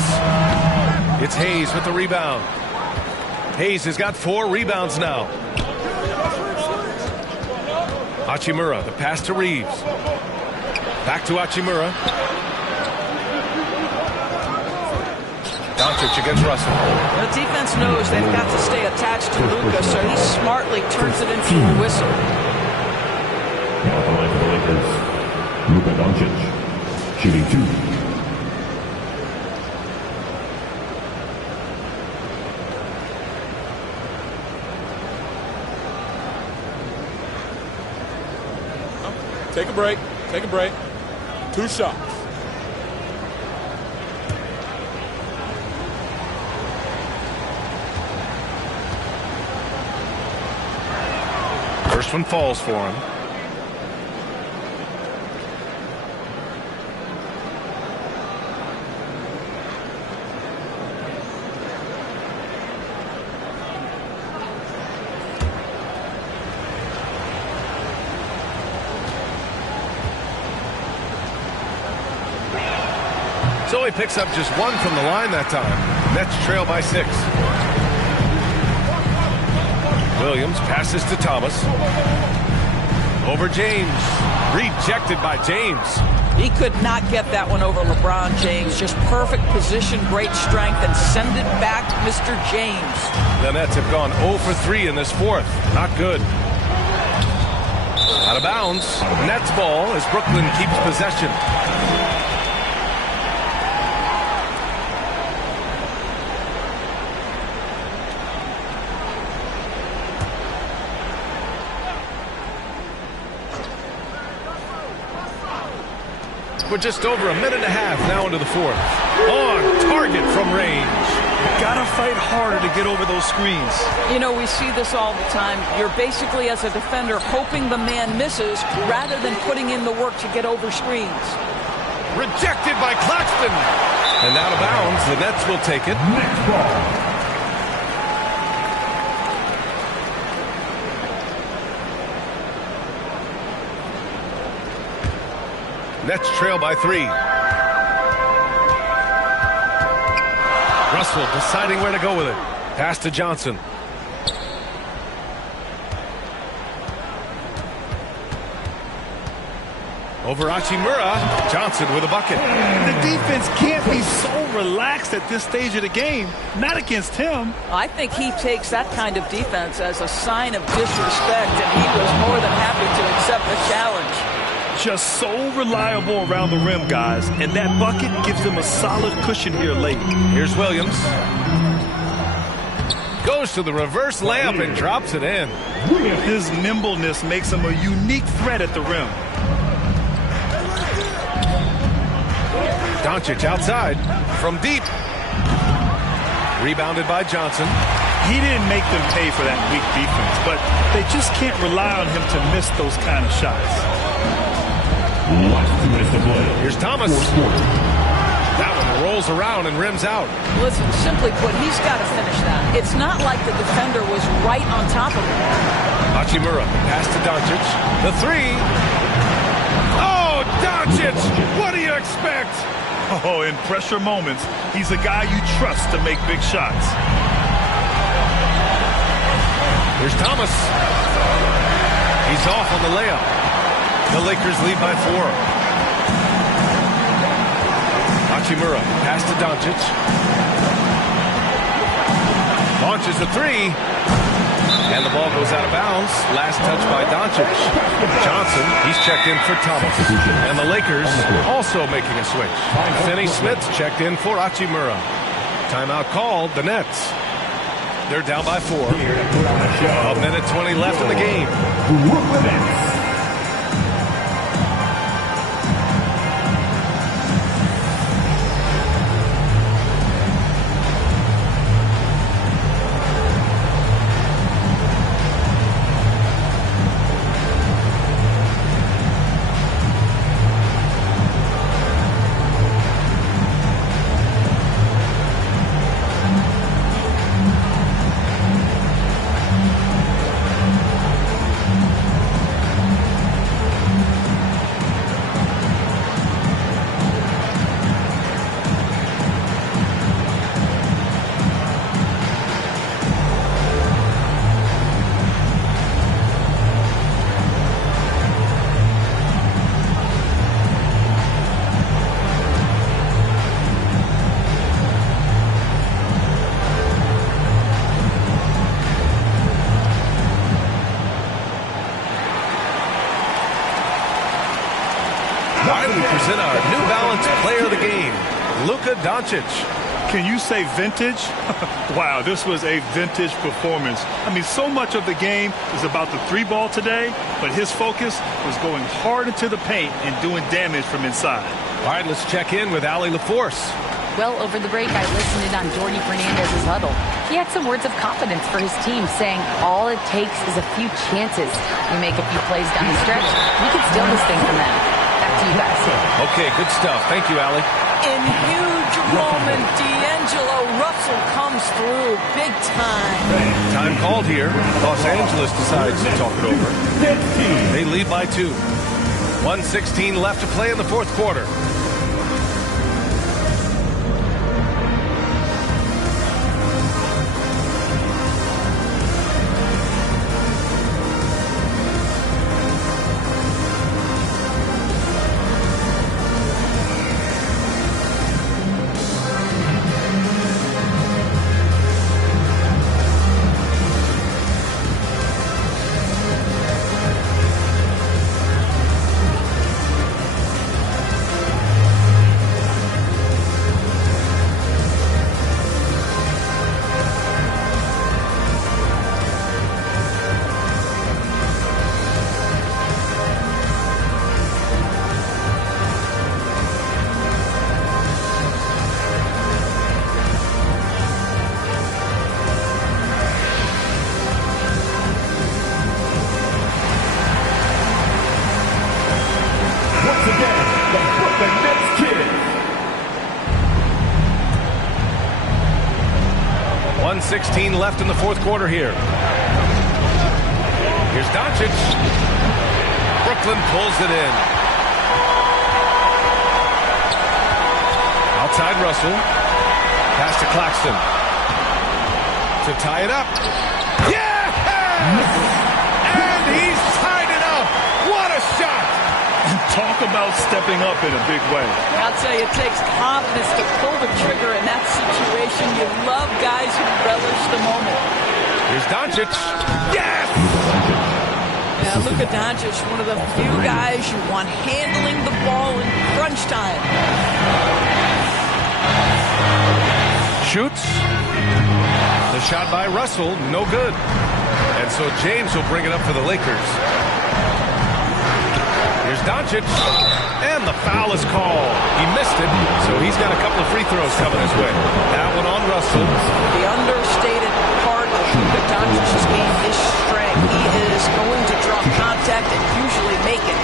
It's Hayes with the rebound. Hayes has got 4 rebounds now. Hachimura, the pass to Reeves. Back to Hachimura. Doncic against Russell. The defense knows they've got to stay attached to Luka, so he smartly turns it into a whistle. Now the line for the Lakers, Luka Doncic, shooting 2. Take a break. Take a break. 2 shots. First one falls for him. So he picks up just 1 from the line that time. Nets trail by 6. Williams passes to Thomas. Over James. Rejected by James. He could not get that one over LeBron James. Just perfect position, great strength, and send it back to Mr. James. The Nets have gone 0 for 3 in this fourth. Not good. Out of bounds. Nets ball as Brooklyn keeps possession. We're just over a minute and a half now into the fourth. On target from range. Gotta fight harder to get over those screens. You know, we see this all the time. You're basically, as a defender, hoping the man misses rather than putting in the work to get over screens. Rejected by Claxton. And out of bounds, the Nets will take it. Next ball. Nets trail by 3. Russell deciding where to go with it. Pass to Johnson. Over Hachimura. Johnson with a bucket. The defense can't be so relaxed at this stage of the game. Not against him. I think he takes that kind of defense as a sign of disrespect, and he was more than happy to accept the challenge. Just so reliable around the rim, guys, and that bucket gives them a solid cushion here late. Here's Williams. Goes to the reverse layup and drops it in. His nimbleness makes him a unique threat at the rim. Doncic outside from deep. Rebounded by Johnson. He didn't make them pay for that weak defense, but they just can't rely on him to miss those kind of shots. Here's Thomas. That one rolls around and rims out. Listen, simply put, he's got to finish that. It's not like the defender was right on top of him. Hachimura, pass to Doncic. The 3. Oh, Doncic! What do you expect? Oh, in pressure moments, he's a guy you trust to make big shots. Here's Thomas. He's off on the layup. The Lakers lead by 4. Hachimura, pass to Doncic. Launches a 3. And the ball goes out of bounds. Last touch by Doncic. Johnson, he's checked in for Thomas. And the Lakers also making a switch. Finney Smith checked in for Hachimura. Timeout called, the Nets. They're down by 4. A minute 20 left in the game. We present our New Balance Player of the Game, Luka Doncic. Can you say vintage? Wow, this was a vintage performance. I mean, so much of the game is about the 3-ball today, but his focus was going hard into the paint and doing damage from inside. All right, let's check in with Allie LaForce. Well, over the break, I listened in on Jordi Fernandez's huddle. He had some words of confidence for his team, saying all it takes is a few chances. We make a few plays down the stretch, we can steal this thing from them. Back to you guys. Okay, good stuff. Thank you, Allie. In huge moment, D'Angelo Russell comes through big time. Time called here. Los Angeles decides to talk it over. They lead by 2. 1:16 left to play in the fourth quarter. 1:16 left in the fourth quarter here. Here's Doncic. Brooklyn pulls it in. Outside Russell. Pass to Claxton. To tie it up. Yeah! And he's tied it up. What a shot! And talk about stepping up in a big way. I'll tell you, it takes confidence to pull the trigger in that situation. You love guys who relish the moment. Here's Doncic. Yes! Yeah, Luka Doncic, one of the few guys you want handling the ball in crunch time. Shoots. The shot by Russell, no good. And so James will bring it up for the Lakers. Here's Doncic. And the foul is called. He missed it, so he's got a couple of free throws coming his way. That one on Russell. The understated part of Luka Doncic's game is strength. He is going to draw contact and usually make it.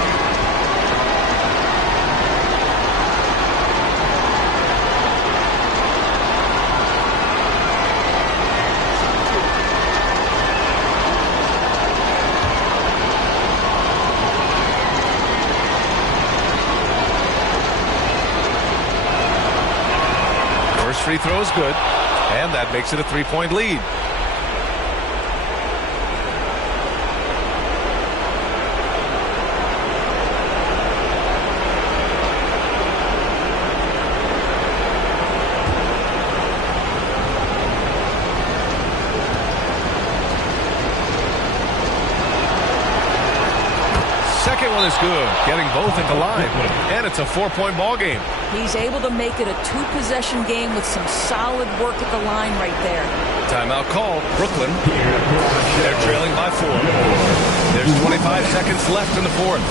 First free throw is good, and that makes it a 3-point lead. Second one is good, getting both at the line, and it's a 4-point ball game. He's able to make it a 2-possession game with some solid work at the line right there. Timeout called. Brooklyn. They're trailing by 4. There's 25 seconds left in the fourth.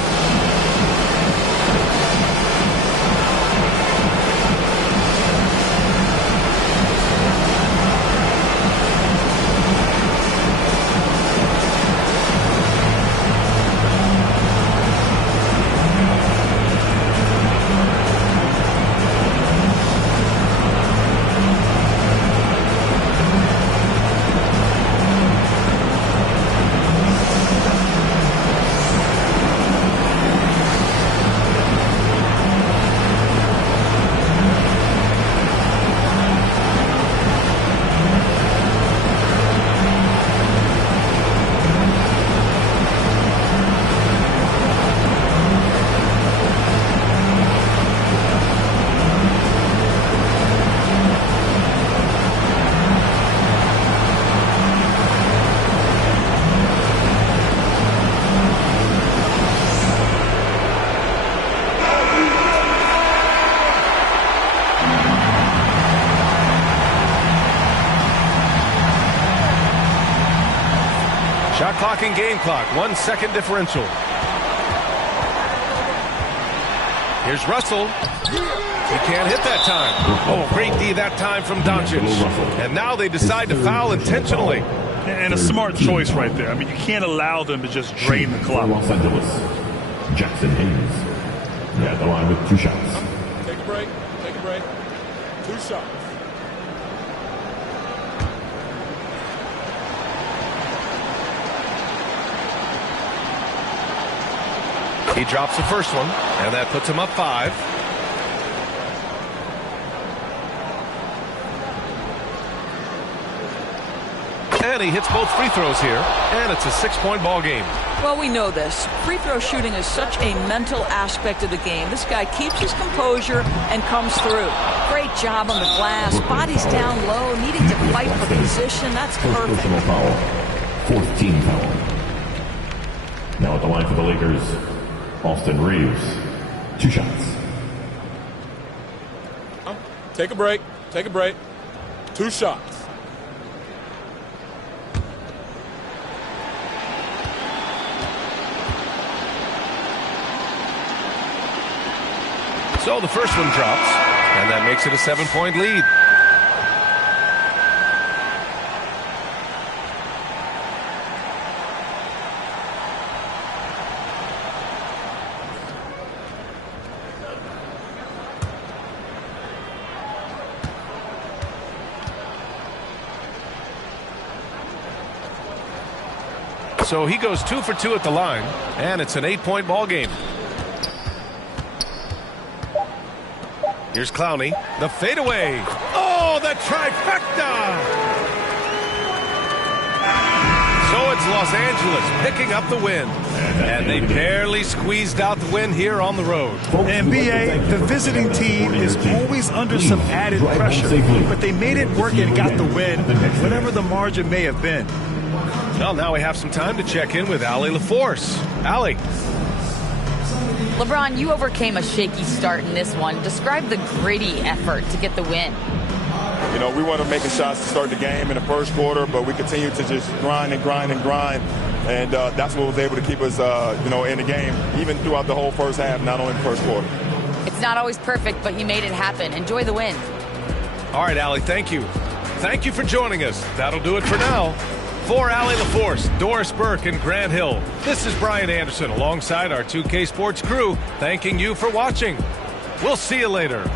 Shot clock and game clock. 1 second differential. Here's Russell. He can't hit that time. Oh, great D that time from Doncic. And now they decide to foul intentionally. And a smart choice right there. I mean, you can't allow them to just drain the clock. Los Angeles, Jackson Hayes. At the line with 2 shots. Take a break. Take a break. 2 shots. He drops the first one, and that puts him up 5. And he hits both free throws here, and it's a 6-point ball game. Well, we know this. Free throw shooting is such a mental aspect of the game. This guy keeps his composure and comes through. Great job on the glass. Body's down low, needing to fight for position. That's perfect. Personal foul. 4th team foul. Now at the line for the Lakers, Austin Reeves. 2 shots. Take a break. Take a break. 2 shots. So the first one drops, and that makes it a 7-point lead. So he goes 2 for 2 at the line, and it's an 8-point ball game. Here's Clowney, the fadeaway. Oh, the trifecta! So it's Los Angeles picking up the win. And they barely squeezed out the win here on the road. NBA, the visiting team is always under some added pressure, but they made it work and got the win, whatever the margin may have been. Well, now we have some time to check in with Allie LaForce. Allie. LeBron, you overcame a shaky start in this one. Describe the gritty effort to get the win. You know, we wanted making shots to start the game in the first quarter, but we continued to just grind and grind and grind. And that's what was able to keep us, in the game, even throughout the whole first half, not only the first quarter. It's not always perfect, but you made it happen. Enjoy the win. All right, Allie, thank you. Thank you for joining us. That'll do it for now. For Allie LaForce, Doris Burke, and Grant Hill, this is Brian Anderson alongside our 2K Sports crew, thanking you for watching. We'll see you later.